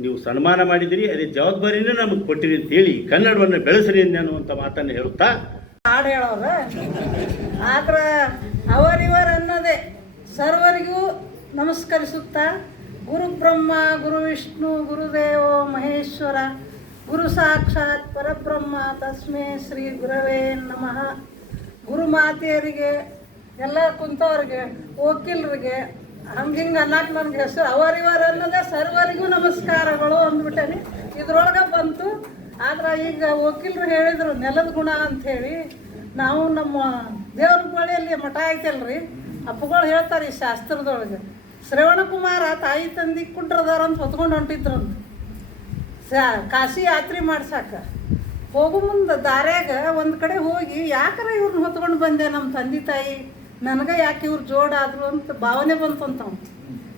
ನೀವು ಸನ್ಮಾನ ಮಾಡಿದ್ದೀರಿ, ಅದೇ ಜವಾಬ್ದಾರಿನೇ ನಮಗೆ ಕೊಟ್ಟಿರಿ ಅಂತೇಳಿ ಕನ್ನಡವನ್ನು ಬೆಳೆಸಿರಿ ಅನ್ನುವಂಥ ಮಾತನ್ನು ಹೇಳುತ್ತಾ ಹಾಡು ಹೇಳೋರ ಆದ್ರೆ ಅವರಿವರ ಅನ್ನೋದೇ ಸರ್ವರಿಗೂ ನಮಸ್ಕರಿಸುತ್ತಾ ಗುರು ಬ್ರಹ್ಮ ಗುರು ವಿಷ್ಣು ಗುರುದೇವೋ ಮಹೇಶ್ವರ ಗುರು ಸಾಕ್ಷಾತ್ ಪರಬ್ರಹ್ಮ ತಸ್ಮೇ ಶ್ರೀ ಗುರವೇ ನಮಃ. ಗುರು ಮಾತೆಯರಿಗೆ ಎಲ್ಲ ಕುಂತವ್ರಿಗೆ ವಕೀಲರಿಗೆ ಹಿಂಗೆ ಅನ್ನಕ್ಕೆ ನನಗೆ ಹೆಸರು ಅವರಿವರ ಅನ್ನೋದೇ ಸರ್ವರಿಗೂ ನಮಸ್ಕಾರಗಳು ಅಂದ್ಬಿಟ್ಟೇನೆ. ಇದ್ರೊಳಗೆ ಬಂತು. ಆದ್ರೆ ಈಗ ವಕೀಲರು ಹೇಳಿದರು ನೆಲದ ಗುಣ ಅಂಥೇಳಿ. ನಾವು ನಮ್ಮ ದೇವ್ರ ಬಳಿಯಲ್ಲಿ ಮಠ ಐತಲ್ರಿ, ಅಪ್ಪಗಳು ಹೇಳ್ತಾರೆ ಈ ಶಾಸ್ತ್ರದೊಳಗೆ, ಶ್ರವಣಕುಮಾರ ತಾಯಿ ತಂದಿ ಕುಂಡ್ರದಾರ ಅಂತ ಹೊತ್ಕೊಂಡು ಹೊಂಟಿದ್ರಂತ ಕಾಶಿ ಯಾತ್ರೆ ಮಾಡ್ಸಾಕ. ಹೋಗೋ ಮುಂದೆ ದಾರ್ಯಾಗ ಒಂದು ಕಡೆ ಹೋಗಿ ಯಾಕರ ಇವ್ರನ್ನ ಹೊತ್ಕೊಂಡು ಬಂದೆ ನಮ್ಮ ತಂದೆ ತಾಯಿ, ನನಗೆ ಯಾಕೆ ಇವ್ರು ಜೋಡಾದ್ರು ಅಂತ ಭಾವನೆ ಬಂತಂತವ್.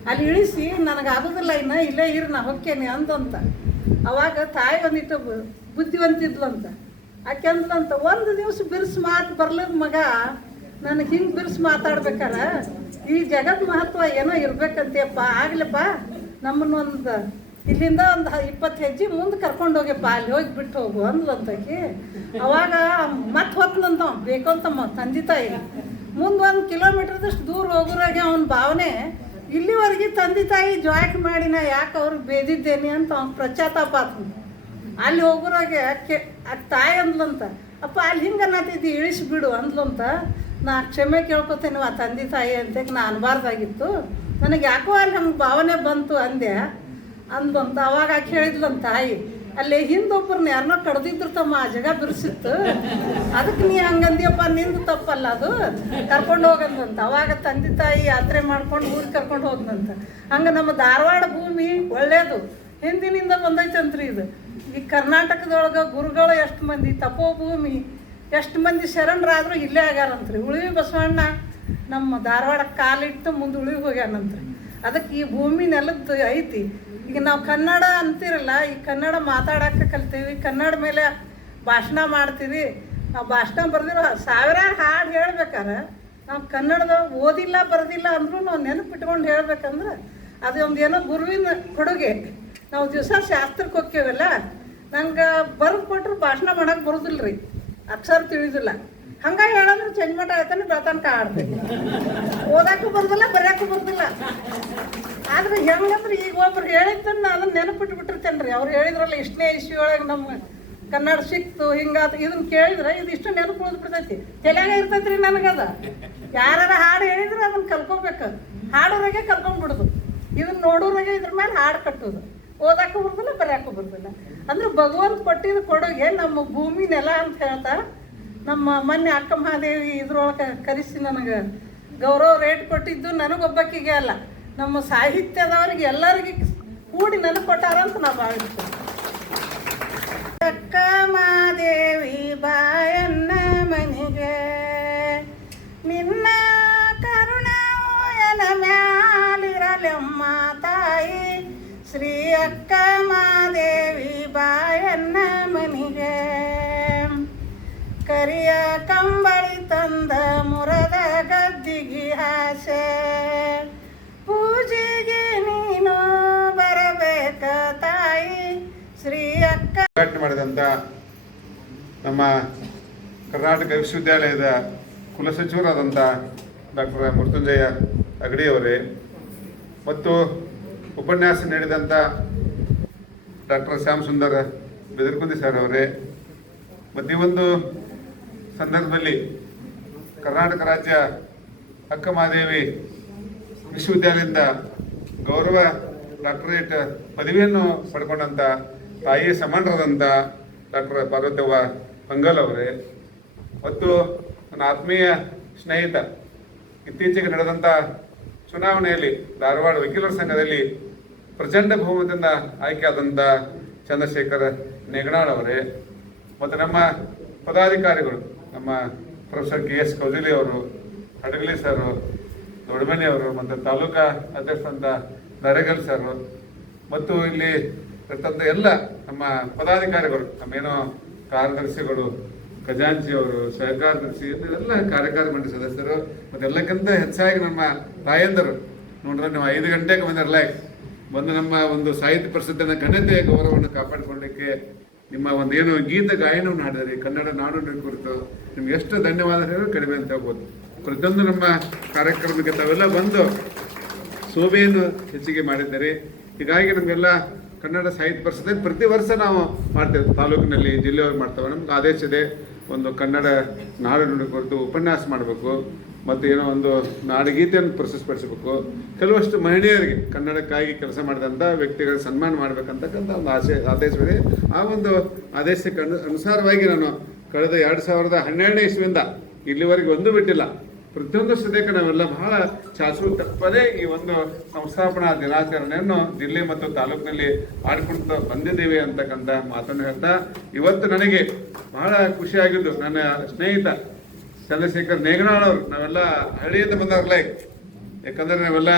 ಅಲ್ಲಿ ಇಳಿಸಿ ನನಗಾಗೋದಿಲ್ಲ ಇಲ್ಲೇ ಇರು ನಾ ಹೊಕ್ಕೇನೆ ಅಂದಂತ. ಅವಾಗ ತಾಯಿ ಒಂದಿಟ್ಟು ಬುದ್ಧಿವಂತಿದ್ಲಂತ. ಆಕೆ ಅಂದ್ಲಂತ, ಒಂದು ದಿವಸ ಬಿರ್ಸು ಮಾತು ಬರ್ಲಿದ ಮಗ ನನಗೆ ಹಿಂಗೆ ಬಿರ್ಸು ಮಾತಾಡ್ಬೇಕಾರ ಈ ಜಗತ್ ಮಹತ್ವ ಏನೋ ಇರ್ಬೇಕಂತೀಯಪ್ಪ, ಆಗ್ಲಪ್ಪ ನಮ್ಮನ್ನೊಂದು ಇಲ್ಲಿಂದ ಒಂದು 20 ಹೆಜ್ಜೆ ಮುಂದೆ ಕರ್ಕೊಂಡು ಹೋಗ್ಯಪ್ಪ, ಅಲ್ಲಿ ಹೋಗಿ ಬಿಟ್ಟು ಹೋಗು ಅಂದ್ಲಂತಕಿ. ಅವಾಗ ಮತ್ತೆ ಹೊತ್ತಂತ ಬೇಕಂತಮ್ಮ ತಂದೆ ತಾಯಿ ಮುಂದೆ 1 ಕಿಲೋಮೀಟರ್ದಷ್ಟು ದೂರ ಹೋಗೋರಾಗೆ ಅವನ ಭಾವನೆ ಇಲ್ಲಿವರೆಗೆ ತಂದೆ ತಾಯಿ ಜಾಯ್ಕ್ ಮಾಡಿ ನಾ ಯಾಕೆ ಅವ್ರಿಗೆ ಬೇದಿದ್ದೇನೆ ಅಂತ ಅವ್ನು ಪ್ರಚಾತಾಪ ಆತ. ಅಲ್ಲಿ ಹೋಗೋರಾಗೆ ತಾಯಿ ಅಂದ್ಲಂತ, ಅಪ್ಪ ಅಲ್ಲಿ ಹಿಂಗೆ ಅನ್ನತ್ತಿದ್ದಿ ಇಳಿಸಿಬಿಡು ಅಂದ್ಲಂತ. ನಾ ಕ್ಷಮೆ ಕೇಳ್ಕೊತೇನೆ ಆ ತಂದೆ ತಾಯಿ ಅಂತ ನಾ ಅನ್ಬಾರ್ದಾಗಿತ್ತು, ನನಗೆ ಯಾಕೋ ಅಲ್ಲಿ ಹಂಗೆ ಭಾವನೆ ಬಂತು ಅಂದೆ ಅಂದ್ಲಂತ. ಅವಾಗ ಆಕೆ ಹೇಳಿದ್ಲಂತ ತಾಯಿ, ಅಲ್ಲಿ ಹಿಂದೊಬ್ಬರನ್ನ ಯಾರನ್ನೋ ಕಡ್ದಿದ್ರು ತಮ್ಮ ಆ ಜಾಗ ಬಿರ್ಸಿತ್ತು, ಅದಕ್ಕೆ ನೀ ಹಂಗಂದಿಯಪ್ಪ, ನಿಂದು ತಪ್ಪಲ್ಲ ಅದು, ಕರ್ಕೊಂಡು ಹೋಗಂದಂತ. ಅವಾಗ ತಂದೆ ತಾಯಿ ಯಾತ್ರೆ ಮಾಡ್ಕೊಂಡು ಊರಿಗೆ ಕರ್ಕೊಂಡು ಹೋಗ್ದಂತ. ಹಂಗೆ ನಮ್ಮ ಧಾರವಾಡ ಭೂಮಿ ಒಳ್ಳೇದು, ಹಿಂದಿನಿಂದ ಬಂದೈತಂತ್ರಿ ಇದು. ಈ ಕರ್ನಾಟಕದೊಳಗೆ ಗುರುಗಳು ಎಷ್ಟು ಮಂದಿ, ತಪೋಭೂಮಿ ಎಷ್ಟು ಮಂದಿ ಶರಣರಾದರೂ ಇಲ್ಲೇ ಆಗ್ಯಾರಂತ್ರಿ. ಉಳಿವಿ ಬಸವಣ್ಣ ನಮ್ಮ ಧಾರವಾಡಕ್ಕೆ ಕಾಲಿಟ್ಟು ಮುಂದೆ ಉಳಿವಿ ಹೋಗ್ಯಾನಂತ್ರಿ. ಅದಕ್ಕೆ ಈ ಭೂಮಿ ನೆಲದ್ದು ಐತಿ. ಈಗ ನಾವು ಕನ್ನಡ ಅಂತಿರಲ್ಲ, ಈ ಕನ್ನಡ ಮಾತಾಡೋಕ್ಕೆ ಕಲ್ತೀವಿ, ಕನ್ನಡ ಮೇಲೆ ಭಾಷಣ ಮಾಡ್ತೀವಿ. ನಾವು ಭಾಷಣ ಬರೆದಿರೋ 1000 ಹಾಡು ಹೇಳ್ಬೇಕಾರೆ ನಾವು ಕನ್ನಡದ ಓದಿಲ್ಲ ಬರೆದಿಲ್ಲ ಅಂದರೂ ನಾವು ನೆನಪಿಟ್ಕೊಂಡು ಹೇಳ್ಬೇಕಂದ್ರೆ ಅದು ಒಂದು ಏನೋ ಗುರುವಿನ ಕೊಡುಗೆ. ನಾವು ದಿವಸ ಶಾಸ್ತ್ರಕ್ಕೆ ಹೋಗ್ತೇವಲ್ಲ, ನಂಗೆ ಬರೆದು ಕೊಟ್ಟರು ಭಾಷಣ ಮಾಡೋಕೆ ಬರೋದಿಲ್ಲ ರೀ, ಅಕ್ಷರ ತಿಳಿದಿಲ್ಲ. ಹಂಗಾಗಿ ಹೇಳಂದ್ರೆ ಚಂದ್ಮಠ ಆಯ್ತಾನೆ ಬೆಳತನಕ ಆಡ್ತೀವಿ, ಓದಕ್ಕೂ ಬರೋದಿಲ್ಲ ಬರೆಯೋಕ್ಕೂ ಬರೋದಿಲ್ಲ. ಆದ್ರೆ ಹೆಂಗಂದ್ರೆ ಈಗ ಒಬ್ರು ಹೇಳಿದ್ದನ್ನು ನಾನು ನೆನಪಿಟ್ಬಿಟ್ಟಿರ್ತೇನೆ ರೀ. ಅವ್ರು ಹೇಳಿದ್ರಲ್ಲ ಇಷ್ಟನೇ ಇಶ್ಯೂ ಒಳಗೆ ನಮ್ಮ ಕನ್ನಡ ಸಿಕ್ತು ಹಿಂಗಾತ, ಇದನ್ನ ಕೇಳಿದ್ರೆ ಇದಿಷ್ಟು ನೆನಪು ಉಳಿದ್ಬಿಡ್ತೈತಿ, ತಲೆಯಾಗ ಇರ್ತೈತಿ ರೀ ನನಗದ. ಯಾರ ಹಾಡು ಹೇಳಿದ್ರೆ ಅದನ್ನು ಕಲ್ಕೊಬೇಕು, ಹಾಡೋರಾಗೆ ಕಲ್ಕೊಂಡ್ಬಿಡೋದು, ಇದನ್ನ ನೋಡೋರಾಗೆ ಇದ್ರ ಮೇಲೆ ಹಾಡು ಕಟ್ಟೋದು. ಓದಕ್ಕೂ ಬರೋದಿಲ್ಲ ಬರೆಯೋಕ್ಕೂ ಬರೋದಿಲ್ಲ. ಅಂದ್ರೆ ಭಗವಂತ ಕೊಟ್ಟಿದ್ದು ಕೊಡುಗೆ ನಮ್ಮ ಭೂಮಿ ನೆಲ ಅಂತ ಹೇಳ್ತಾ. ನಮ್ಮ ಮೊನ್ನೆ ಅಕ್ಕ ಮಹಾದೇವಿ ಇದ್ರೊಳಗೆ ಕರೆಸಿ ನನಗೆ ಗೌರವ ರೇಟ್ ಕೊಟ್ಟಿದ್ದು ನನಗೊಬ್ಬಕ್ಕಿಗೆ ಅಲ್ಲ, ನಮ್ಮ ಸಾಹಿತ್ಯದವ್ರಿಗೆ ಎಲ್ಲರಿಗೆ ಕೂಡಿ ನನಗೆ ಕೊಟ್ಟಾರ ಅಂತ ನಾವು ಭಾವಿಸ್ತೇವೆ. ಅಕ್ಕ ಮಹಾದೇವಿ ಬಾಯನ್ನ ಮನೆಗೆ ನಿನ್ನ ಕರುಣಾಯನ ಮ್ಯಾಲಿರಲೆಮ್ಮ ತಾಯಿ, ಶ್ರೀ ಅಕ್ಕ ಮಹಾದೇವಿ ಬಾಯನ್ನ ಮನೆಗೆ ಕರಿಯ ಕಂಬಳಿ ತಂದ ಮುರದ ಗದ್ದಿಗೆ ಆಸೆ, ಪೂಜೆಗೆ ನೀನು ಬರಬೇಕ ತಾಯಿ ಶ್ರೀ ಅಕ್ಕ. ಉದ್ಘಾಟನೆ ಮಾಡಿದಂಥ ನಮ್ಮ ಕರ್ನಾಟಕ ವಿಶ್ವವಿದ್ಯಾಲಯದ ಕುಲಸಚಿವರಾದಂಥ ಡಾಕ್ಟರ್ ಮೃತ್ಯುಂಜಯ ಅಗಡಿಯವರೇ ಮತ್ತು ಉಪನ್ಯಾಸ ನೀಡಿದಂಥ ಡಾಕ್ಟರ್ ಶ್ಯಾಮ್ ಸುಂದರ್ ಬೆದರ್ಕುಂದಿ ಸರ್ ಅವರೇ, ಮತ್ತು ಈ ಒಂದು ಸಂದರ್ಭದಲ್ಲಿ ಕರ್ನಾಟಕ ರಾಜ್ಯ ಅಕ್ಕ ಮಹಾದೇವಿ ವಿಶ್ವವಿದ್ಯಾಲಯದಿಂದ ಗೌರವ ಡಾಕ್ಟರೇಟ್ ಪದವಿಯನ್ನು ಪಡ್ಕೊಂಡಂಥ ತಾಯಿಯ ಸಮಾನರಾದಂಥ ಡಾಕ್ಟರ್ ಪಾರ್ವತವ್ವ ಮಂಗಲ್ ಅವರೇ ಮತ್ತು ನನ್ನ ಆತ್ಮೀಯ ಸ್ನೇಹಿತ, ಇತ್ತೀಚೆಗೆ ನಡೆದಂಥ ಚುನಾವಣೆಯಲ್ಲಿ ಧಾರವಾಡ ವಕೀಲರ ಸಂಘದಲ್ಲಿ ಪ್ರಚಂಡ ಬಹುಮತದಿಂದ ಆಯ್ಕೆಯಾದಂಥ ಚಂದ್ರಶೇಖರ್ ನೆಗನಾಳ್ ಅವರೇ ಮತ್ತು ನಮ್ಮ ಪದಾಧಿಕಾರಿಗಳು, ನಮ್ಮ ಪ್ರೊಫೆಸರ್ KS ಕೌಜಲಿ ಅವರು, ಹಡಗಲಿ ಸರ್, ದೊಡ್ಡಮನಿ ಅವರು, ಮತ್ತು ತಾಲೂಕಾ ಅಧ್ಯಕ್ಷರಂತ ನರೇಗಲ್ ಸರ್, ಮತ್ತು ಇಲ್ಲಿ ಇರ್ತಂಥ ಎಲ್ಲ ನಮ್ಮ ಪದಾಧಿಕಾರಿಗಳು, ನಮ್ಮೇನೋ ಕಾರ್ಯದರ್ಶಿಗಳು, ಖಜಾಂಚಿಯವರು, ಸಹಕಾರದರ್ಶಿ, ಎಲ್ಲ ಕಾರ್ಯಕಾರಿ ಮಂಡಳಿ ಸದಸ್ಯರು, ಮತ್ತು ಎಲ್ಲಕ್ಕಿಂತ ಹೆಚ್ಚಾಗಿ ನಮ್ಮ ತಾಯಂದರು ನೋಡಿದ್ರೆ ನೀವು 5 ಗಂಟೆಗೆ ಬಂದಿರಲ್ಲ ಬಂದು ನಮ್ಮ ಒಂದು ಸಾಹಿತ್ಯ ಪರಿಷತ್ತಿನ ಘನತೆಯ ಗೌರವವನ್ನು ಕಾಪಾಡಿಕೊಳ್ಳಲಿಕ್ಕೆ ನಿಮ್ಮ ಒಂದೇನು ಗೀತ ಗಾಯನವನ್ನು ಹಾಡಿದ್ರಿ ಕನ್ನಡ ನಾಡು ನುಡಿ ಕುರಿತು. ನಿಮ್ಗೆ ಎಷ್ಟು ಧನ್ಯವಾದ ಹೇಳಿದ್ರು ಕಡಿಮೆ ಅಂತ ಹೇಳ್ಬೋದು. ಪ್ರತಿಯೊಂದು ನಮ್ಮ ಕಾರ್ಯಕ್ರಮಕ್ಕೆ ತಾವೆಲ್ಲ ಬಂದು ಶೋಭೆಯನ್ನು ಹೆಚ್ಚಿಗೆ ಮಾಡಿದ್ದಾರೆ. ಹೀಗಾಗಿ ನಮಗೆಲ್ಲ ಕನ್ನಡ ಸಾಹಿತ್ಯ ಪರಿಷತ್ತಲ್ಲಿ ಪ್ರತಿ ವರ್ಷ ನಾವು ಮಾಡ್ತೇವೆ, ತಾಲೂಕಿನಲ್ಲಿ ಜಿಲ್ಲೆಯವ್ರು ಮಾಡ್ತೇವೆ. ನಮ್ಗೆ ಆದೇಶ ಇದೆ, ಒಂದು ಕನ್ನಡ ನಾಡು ನುಡಿ ಕುರಿತು ಉಪನ್ಯಾಸ ಮಾಡಬೇಕು ಮತ್ತು ಏನೋ ಒಂದು ನಾಡಗೀತೆಯನ್ನು ಪ್ರಶಸ್ತಿಪಡಿಸಬೇಕು. ಕೆಲವಷ್ಟು ಮಹಿಳೆಯರಿಗೆ ಕನ್ನಡಕ್ಕಾಗಿ ಕೆಲಸ ಮಾಡಿದಂಥ ವ್ಯಕ್ತಿಗಳ ಸನ್ಮಾನ ಮಾಡಬೇಕಂತಕ್ಕಂಥ ಒಂದು ಆದೇಶವಿದೆ. ಆ ಒಂದು ಆದೇಶಕ್ಕೆ ಅನುಸಾರವಾಗಿ ನಾನು ಕಳೆದ 2012ನೇ ಇಸ್ವಿಯಿಂದ ಇಲ್ಲಿವರೆಗೆ ಒಂದು ಬಿಟ್ಟಿಲ್ಲ, ಪ್ರತಿಯೊಂದು ಸದ್ಯಕ್ಕೆ ನಾವೆಲ್ಲ ಬಹಳ ಚಾಚು ತಪ್ಪದೇ ಈ ಒಂದು ಸಂಸ್ಥಾಪನಾ ದಿನಾಚರಣೆಯನ್ನು ಜಿಲ್ಲೆ ಮತ್ತು ತಾಲೂಕಿನಲ್ಲಿ ಆಡ್ಕೊಂಡು ಬಂದಿದ್ದೇವೆ ಅಂತಕ್ಕಂಥ ಮಾತನ್ನು ಹೇಳ್ತಾ, ಇವತ್ತು ನನಗೆ ಬಹಳ ಖುಷಿಯಾಗಿದ್ದು ನನ್ನ ಸ್ನೇಹಿತ ಚಂದ್ರಶೇಖರ್ ನೇಗನಾಳ್ ಅವರು, ನಾವೆಲ್ಲ ಹಳ್ಳಿಯಿಂದ ಬಂದವ್ರಲ್ಲ, ಯಾಕಂದ್ರೆ ನಾವೆಲ್ಲ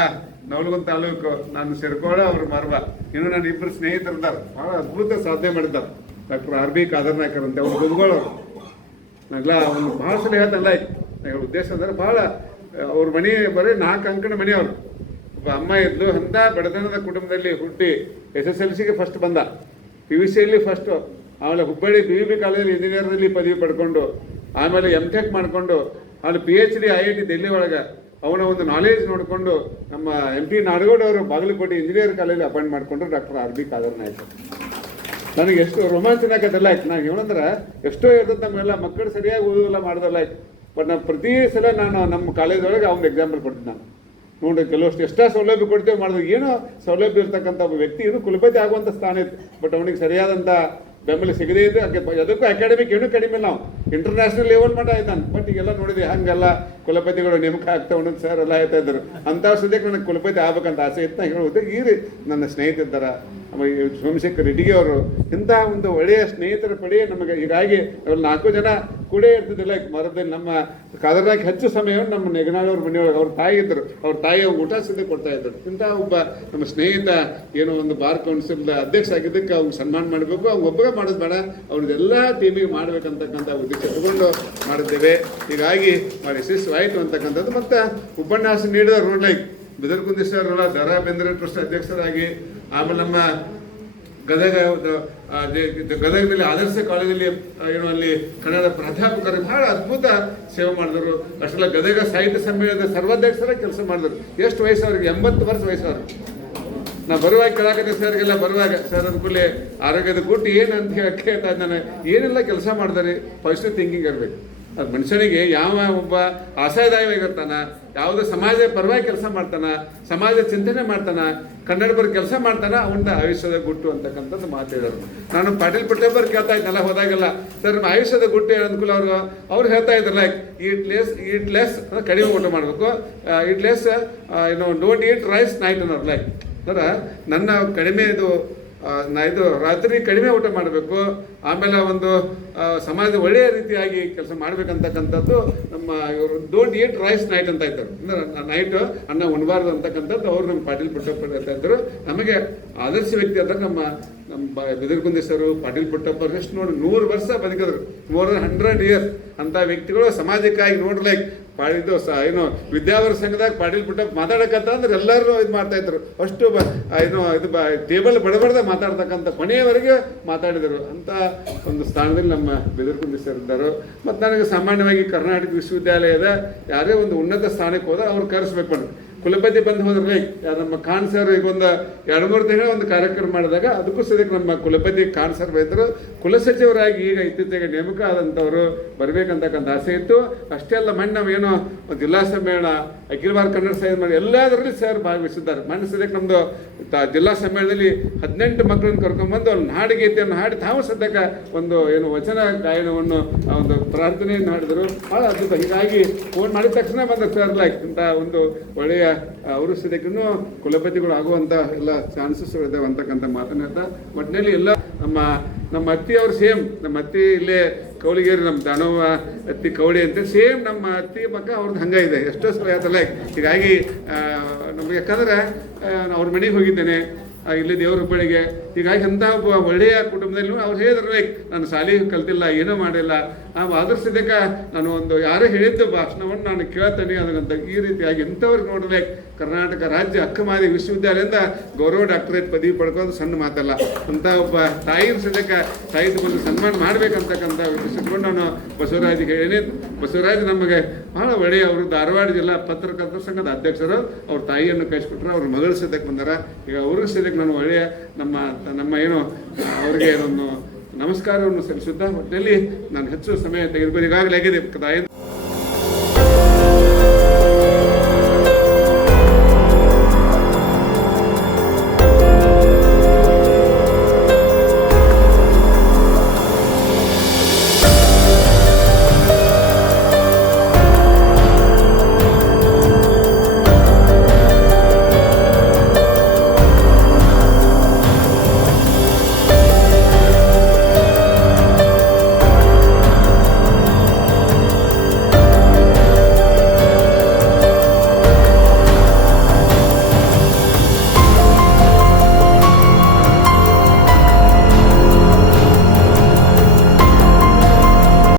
ನವಲಗುಂದ ತಾಲೂಕು, ನಾನು ಸಿರ್ಕೋಳ, ಅವರು ಮರ್ವ, ಇನ್ನು ನನ್ನ ಇಬ್ಬರು ಸ್ನೇಹಿತರಿದ್ದಾರೆ, ಬಹಳ ಅದ್ಭುತ ಸಾಧನೆ ಮಾಡಿದ್ದಾರೆ. ಡಾಕ್ಟರ್ RB ಕಾದರ್ನಾಯ್ಕರ್ ಅಂತ ಅವ್ರು ಗುರುಗಳವರು. ನಾವೆಲ್ಲ ಒಂದು ಭಾಳ ಸಲ ಹೇಳ್ತಲ್ಲ, ಉದ್ದೇಶ ಅಂದ್ರೆ ಭಾಳ ಅವ್ರ ಮನೆ ಬರೀ 4 ಅಂಕಣ ಮನೆಯವರು. ಒಬ್ಬ ಅಮ್ಮ ಇದ್ಲು, ಅಂಥ ಬಡತನದ ಕುಟುಂಬದಲ್ಲಿ ಹುಟ್ಟಿ SSLCಗೆ ಫಸ್ಟ್ ಬಂದ, PUCಯಲ್ಲಿ ಫಸ್ಟು, ಆಮೇಲೆ ಹುಬ್ಬಳ್ಳಿ BUB ಕಾಲೇಜಲ್ಲಿ ಇಂಜಿನಿಯರ್ನಲ್ಲಿ ಪದವಿ ಪಡ್ಕೊಂಡು, ಆಮೇಲೆ MTech ಮಾಡಿಕೊಂಡು, ಅಲ್ಲಿ PhD IIT ದಿಲ್ಲಿ ಒಳಗೆ ಅವನ ಒಂದು ನಾಲೆಜ್ ನೋಡಿಕೊಂಡು ನಮ್ಮ MP ನಾಡಗೌಡ ಅವರು ಬಾಗಲಕೋಟೆ ಇಂಜಿನಿಯರ್ ಕಾಲೇಜಲ್ಲಿ ಅಪಾಯಿಂಟ್ ಮಾಡಿಕೊಂಡ್ರು ಡಾಕ್ಟರ್ RB ಕಾದರ್ನಾಯ್ಕರ್. ನನಗೆ ಎಷ್ಟು ರೋಮಾಂಚನ ಆಗತ್ತಲ್ಲ ಆಯ್ತು. ನಾನು ಹೇಳಂದ್ರೆ ಎಷ್ಟೋ ಇರ್ತದೆ, ನಮ್ಮೆಲ್ಲ ಮಕ್ಕಳು ಸರಿಯಾಗಿ ಓದೋದೆಲ್ಲ ಮಾಡೋದಲ್ಲ ಆಯ್ತು. ಬಟ್ ನಾನು ಪ್ರತಿ ಸಲ ನಾನು ನಮ್ಮ ಕಾಲೇಜೊಳಗೆ ಅವ್ನ ಎಕ್ಸಾಂಪಲ್ ಕೊಡ್ತೀನಿ. ನಾನು ನೋಡ್ರಿ, ಕೆಲವಷ್ಟು ಎಷ್ಟೋ ಸೌಲಭ್ಯ ಕೊಡ್ತೇವೆ ಮಾಡಿದ್ರೆ ಏನೋ ಸೌಲಭ್ಯ ಇರ್ತಕ್ಕಂಥ ಒಬ್ಬ ವ್ಯಕ್ತಿ ಇದು ಕುಲಪತಿ ಆಗುವಂಥ ಸ್ಥಾನ ಇತ್ತು, ಬಟ್ ಅವನಿಗೆ ಸರಿಯಾದಂಥ ಬೆಂಬಲ ಸಿಗದೇ ಇದ್ದು ಅದಕ್ಕೂ ಅಕಾಡೆಮಿಕ್ ಏನೂ ಕಡಿಮೆ ಇಲ್ಲ. ನಾವು ಇಂಟರ್ನ್ಯಾಷನಲ್ ಲೆವೆಲ್ ಮಟ್ಟ ಆಯ್ತಾನೆ, ಬಟ್ ಈಗೆಲ್ಲ ನೋಡಿದ್ವಿ ಹಂಗೆಲ್ಲ ಕುಲಪತಿಗಳು ನೇಮಕ ಆಗ್ತಾ ಒಂದೊಂದು ಸರ್ ಎಲ್ಲ ಆಯ್ತಾ ಇದ್ರು. ಅಂಥ ಸದ್ಯಕ್ಕೆ ನನಗೆ ಕುಲಪತಿ ಆಗ್ಬೇಕಂತ ಆಸೆ ಇತ್ತು. ಹೇಳುವುದು ಈ ನನ್ನ ಸ್ನೇಹಿತರ ಸೋಮಶೇಖರ್ ರೆಡ್ಡಿಗೆ ಅವರು ಇಂಥ ಒಂದು ಒಳ್ಳೆಯ ಸ್ನೇಹಿತರ ಪಡಿ ನಮಗೆ. ಹೀಗಾಗಿ ಅವ್ರು 4 ಜನ ಕೂಡ ಇರ್ತಿದ್ದಿಲ್ಲ ಮರದಲ್ಲಿ. ನಮ್ಮ ಕಾದರ್ನಾಯ್ಕ ಹೆಚ್ಚು ಸಮಯವನ್ನು ನಮ್ಮ ನೆಗನಾಳವ್ರ ಮನೆಯೊಳಗೆ ಅವ್ರ ತಾಯಿ ಇದ್ದರು, ಅವ್ರ ತಾಯಿ ಊಟ ಸಿದ್ಧ ಕೊಡ್ತಾ ಇದ್ದರು. ಇಂಥ ಒಬ್ಬ ನಮ್ಮ ಸ್ನೇಹಿತ ಏನೋ ಒಂದು ಬಾರ್ ಕೌನ್ಸಿಲ್ ಅಧ್ಯಕ್ಷ ಆಗಿದ್ದಕ್ಕೆ ಅವ್ನಿಗೆ ಸನ್ಮಾನ ಮಾಡಬೇಕು, ಅವ್ನು ಒಬ್ಬಗೆ ಮಾಡೋದು ಬೇಡ, ಅವ್ರದ್ದೆಲ್ಲ ಟೀಮಿಗೆ ಮಾಡಬೇಕಂತಕ್ಕಂಥ ಉದ್ದೇಶ ತಗೊಂಡು ಮಾಡಿದ್ದೇವೆ. ಹೀಗಾಗಿ ಯಶಸ್ವಿಯಾಯಿತು ಅಂತಕ್ಕಂಥದ್ದು. ಮತ್ತು ಉಪನ್ಯಾಸ ನೀಡಿದವರು ನೋಡ್ಲೈಕ್ ಬಿದರ್ಕುಂದಿ ಸರ್ ದರಾ ಬೇಂದ್ರೆ ಟ್ರಸ್ಟ್ ಅಧ್ಯಕ್ಷರಾಗಿ, ಆಮೇಲೆ ನಮ್ಮ ಗದಗದಲ್ಲಿ ಆದರ್ಶ ಕಾಲೇಜಲ್ಲಿ ಏನೋ ಅಲ್ಲಿ ಕನ್ನಡ ಪ್ರಾಧ್ಯಾಪಕರು ಬಹಳ ಅದ್ಭುತ ಸೇವೆ ಮಾಡಿದ್ರು. ಅಷ್ಟೆಲ್ಲ ಗದಗ ಸಾಹಿತ್ಯ ಸಮ್ಮೇಳನದ ಸರ್ವಾಧ್ಯಕ್ಷರ ಕೆಲಸ ಮಾಡಿದ್ರು. ಎಷ್ಟು ವಯಸ್ಸು ಅವ್ರಿಗೆ? 80 ವರ್ಷ ವಯಸ್ಸವ್ರು. ನಾ ಬರುವಾಗ ಕೇಳಾಕತ್ತೆ ಸರ್ಗೆಲ್ಲ ಬರುವಾಗ, ಸರ್ ಅನ್ಕೂಲೆ ಆರೋಗ್ಯದ ಗುಟ್ಟು ಏನಂತ ಕೇಳ್ತಾ ಇದ್ದಾನೆ. ಏನೆಲ್ಲ ಕೆಲಸ ಮಾಡಿದಾರೆ, ಪಾಸಿಟಿವ್ ಥಿಂಕಿಂಗ್ ಇರಬೇಕು. ಅದು ಮನುಷ್ಯನಿಗೆ ಯಾವ ಒಬ್ಬ ಆಶಯದಾಯವಾಗಿರ್ತಾನ, ಯಾವುದೋ ಸಮಾಜ ಪರವಾಗಿ ಕೆಲಸ ಮಾಡ್ತಾನ, ಸಮಾಜ ಚಿಂತನೆ ಮಾಡ್ತಾನ, ಕನ್ನಡ ಬರ್ ಕೆಲಸ ಮಾಡ್ತಾನ, ಅವನ ಆಯುಷ್ಯದ ಗುಟ್ಟು ಅಂತಕ್ಕಂಥದ್ದು ಮಾತಾಡಿದರು. ನಾನು ಪಾಟೀಲ್ ಪುಟ್ಟಬ್ಬರ್ ಕೇಳ್ತಾ ಇದ್ದಲ್ಲ ಹೋದಾಗೆಲ್ಲ, ಸರ್ ನಮ್ಮ ಆಯುಷ್ಯದ ಗುಟ್ಟು ಏನು ಅನುಕೂಲ ಅವ್ರು ಹೇಳ್ತಾ ಇದ್ರಲ್ಲ, ಈಟ್ ಲೆಸ್ ಕಡಿಮೆ ಊಟ ಮಾಡಬೇಕು, eat less don't eat rice night ಅನ್ನೋರು. ಲೈಕ್ ಸರ ನನ್ನ ಕಡಿಮೆ ಇದು ರಾತ್ರಿ ಕಡಿಮೆ ಊಟ ಮಾಡಬೇಕು, ಆಮೇಲೆ ಒಂದು ಸಮಾಜದ ಒಳ್ಳೆಯ ರೀತಿಯಾಗಿ ಕೆಲಸ ಮಾಡಬೇಕಂತಕ್ಕಂಥದ್ದು ನಮ್ಮ ಇವರು ಡೋಂಟ್ ಈಟ್ ರೈಸ್ ನೈಟ್ ಅಂತ ಇದ್ದರು. ಅಂದ್ರೆ ನೈಟ್ ಅನ್ನ ಉಣಬಾರ್ದು ಅಂತಕ್ಕಂಥದ್ದು ಅವ್ರು ನಮ್ಮ ಪಾಟೀಲ್ ಪುಟ್ಟಪ್ಪ ಹೇಳ್ತಾ ಇದ್ದರು. ನಮಗೆ ಆದರ್ಶ ವ್ಯಕ್ತಿ ಅಂದ್ರೆ ನಮ್ಮ ಬಿದರ್ಕುಂದಿ ಸರು, ಪಾಟೀಲ್ ಪುಟ್ಟಪ್ಪ ಎಷ್ಟು ನೋಡಿ 100 ವರ್ಷ ಬದುಕಿದ್ರು, ಮೋರ್ ದನ್ 100 years. ಅಂಥ ವ್ಯಕ್ತಿಗಳು ಸಮಾಜಕ್ಕಾಗಿ ನೋಡ್ಲೈಕ್ ಪಾಡಿದ್ದು ಏನು ವಿದ್ಯಾವರ ಸಂಘದಾಗ ಪಾಟೀಲ್ ಪುಟ್ಟಪ್ಪ ಮಾತಾಡಕತ್ತ ಅಂದ್ರೆ ಎಲ್ಲರೂ ಇದು ಮಾಡ್ತಾ ಇದ್ರು. ಅಷ್ಟು ಇದು ಟೇಬಲ್ ಬಡಬಡ್ದ ಮಾತಾಡ್ತಕ್ಕಂಥ ಕೊನೆಯವರೆಗೆ ಮಾತಾಡಿದರು. ಅಂತ ಒಂದು ಸ್ಥಾನದಲ್ಲಿ ನಮ್ಮ ಬಿದರ್ಕುಂದಿ ಸರ್ ಇದ್ದರು. ಮತ್ತು ನನಗೆ ಸಾಮಾನ್ಯವಾಗಿ ಕರ್ನಾಟಕ ವಿಶ್ವವಿದ್ಯಾಲಯದ ಯಾರೇ ಒಂದು ಉನ್ನತ ಸ್ಥಾನಕ್ಕೆ ಹೋದ ಅವ್ರು ಕರೆಸ್ಬೇಕು ಬಂದು ಕುಲಪತಿ ಬಂದು ಹೋದ್ರೆ ನಮ್ಮ ಖಾನ್ ಸರ್ ಈಗ ಒಂದು 2-3 ತಿಂಗಳ ಒಂದು ಕಾರ್ಯಕ್ರಮ ಮಾಡಿದಾಗ ಅದಕ್ಕೂ ಸದ್ಯಕ್ಕೆ ನಮ್ಮ ಕುಲಪತಿ ಖಾನ್ ಸರ್ ಬೈದರು. ಕುಲಸಚಿವರಾಗಿ ಈಗ ಇತ್ತೀಚೆಗೆ ನೇಮಕ ಆದಂಥವ್ರು ಬರಬೇಕಂತಕ್ಕಂಥ ಆಸೆ ಇತ್ತು. ಅಷ್ಟೇ ಅಲ್ಲ, ಮೊನ್ನೆ ನಾವೇನೋ ಜಿಲ್ಲಾ ಸಮ್ಮೇಳನ, ಅಖಿಲ ಭಾರತ ಕನ್ನಡ ಸಾಹಿತ್ಯ ಮಾಡಿ ಎಲ್ಲದರಲ್ಲಿ ಸರ್ ಭಾಗವಹಿಸಿದ್ದಾರೆ. ಮೊನ್ನೆ ಸದ್ಯಕ್ಕೆ ನಮ್ಮದು ಜಿಲ್ಲಾ ಸಮ್ಮೇಳನದಲ್ಲಿ 18 ಮಕ್ಕಳನ್ನು ಕರ್ಕೊಂಡ್ಬಂದು ಅವ್ರು ನಾಡಗೀತೆಯನ್ನು ಹಾಡಿ ತಾವು ಸದ್ಯಕ್ಕೆ ಒಂದು ಏನು ವಚನ ಗಾಯನವನ್ನು ಒಂದು ಪ್ರಾರ್ಥನೆಯನ್ನು ಹಾಡಿದರು. ಭಾಳ ಅದ್ಭುತ. ಹೀಗಾಗಿ ಫೋನ್ ಮಾಡಿದ ತಕ್ಷಣ ಬಂದ ಸರ್ ಲೈಕ್ ಇಂಥ ಒಂದು ಒಳ್ಳೆಯ ಅವರು ಸದ್ಯಕ್ಕೂ ಕುಲಪತಿಗಳು ಆಗುವಂಥ ಎಲ್ಲ ಚಾನ್ಸಸ್ ಇದಾವೆ ಅಂತಕ್ಕಂಥ ಮಾತನ್ನ ಹೇಳ್ತಾ, ಒಟ್ಟಿನಲ್ಲಿ ಎಲ್ಲ ನಮ್ಮ ಅತ್ತಿ ಅವ್ರು ಸೇಮ್ ನಮ್ಮ ಅತ್ತಿ ಇಲ್ಲೇ ಕೌಳಿಗೇರಿ, ನಮ್ಮ ದಾನವ ಅತ್ತಿ ಕೌಳಿ ಅಂತ ಸೇಮ್ ನಮ್ಮ ಅತ್ತಿ ಮಕ್ಕ ಅವ್ರದ್ದು ಹಂಗೆ ಇದೆ. ಎಷ್ಟೋ ಸಲ ಆಯ್ತಲ್ಲ. ಹೀಗಾಗಿ ನಮ್ಗೆ ಯಾಕಂದ್ರೆ ಅವ್ರ ಮನೆಗೆ ಹೋಗಿದ್ದೇನೆ, ಇಲ್ಲಿ ದೇವ್ರ ಹುಬ್ಬಳ್ಳಿಗೆ. ಹೀಗಾಗಿ ಅಂಥ ಒಬ್ಬ ಒಳ್ಳೆಯ ಕುಟುಂಬದಲ್ಲಿ ಅವ್ರು ಹೇಳಿದ್ರು ಲೈಕ್ ನಾನು ಶಾಲೆ ಕಲ್ತಿಲ್ಲ, ಏನೂ ಮಾಡಿಲ್ಲ, ಅದ್ರ ಸದ್ಯಕ್ಕೆ ನಾನು ಒಂದು ಯಾರೋ ಹೇಳಿದ್ದು ಭಾಷಣವನ್ನು ನಾನು ಕೇಳ್ತೇನೆ ಅದಕ್ಕಂತ ಈ ರೀತಿಯಾಗಿ ಇಂಥವ್ರಿಗೆ ನೋಡಿದ್ರೆ ಕರ್ನಾಟಕ ರಾಜ್ಯ ಅಕ್ಕಮಹಾದೇವಿ ವಿಶ್ವವಿದ್ಯಾಲಯದಿಂದ ಗೌರವ ಡಾಕ್ಟರೇಟ್ ಪದವಿ ಪಡ್ಕೋದು ಸಣ್ಣ ಮಾತಲ್ಲ. ಅಂಥ ಒಬ್ಬ ತಾಯಿಯ ಸದ್ಯಕ್ಕೆ ತಾಯಿದು ಒಂದು ಸನ್ಮಾನ ಮಾಡಬೇಕಂತಕ್ಕಂಥ ಉದ್ದೇಶಿಸಿಕೊಂಡು ನಾನು ಬಸವರಾಜಿಗೆ ಹೇಳೀನಿ. ಬಸವರಾಜ್ ನಮಗೆ ಭಾಳ ಒಳ್ಳೆಯ ಅವರು ಧಾರವಾಡ ಜಿಲ್ಲಾ ಪತ್ರಕರ್ತರ ಸಂಘದ ಅಧ್ಯಕ್ಷರು. ಅವ್ರ ತಾಯಿಯನ್ನು ಕಳಿಸ್ಕೊಟ್ರು, ಅವ್ರ ಮಗಳ ಸದ್ಯಕ್ಕೆ ಬಂದಾರ. ಈಗ ಅವ್ರಿಗೆ ಸದ್ಯಕ್ಕೆ ನಾನು ಒಳ್ಳೆಯ ನಮ್ಮ ಏನು ಅವರಿಗೆ ಒಂದು ನಮಸ್ಕಾರವನ್ನು ಸಲ್ಲಿಸುತ್ತಾ ಒಟ್ಟಿನಲ್ಲಿ ನಾನು ಹೆಚ್ಚು ಸಮಯ ತೆಗೆದುಕೊಂಡು ಈಗಾಗಲೇ ಆಗಿದೆ ತಾಯಿ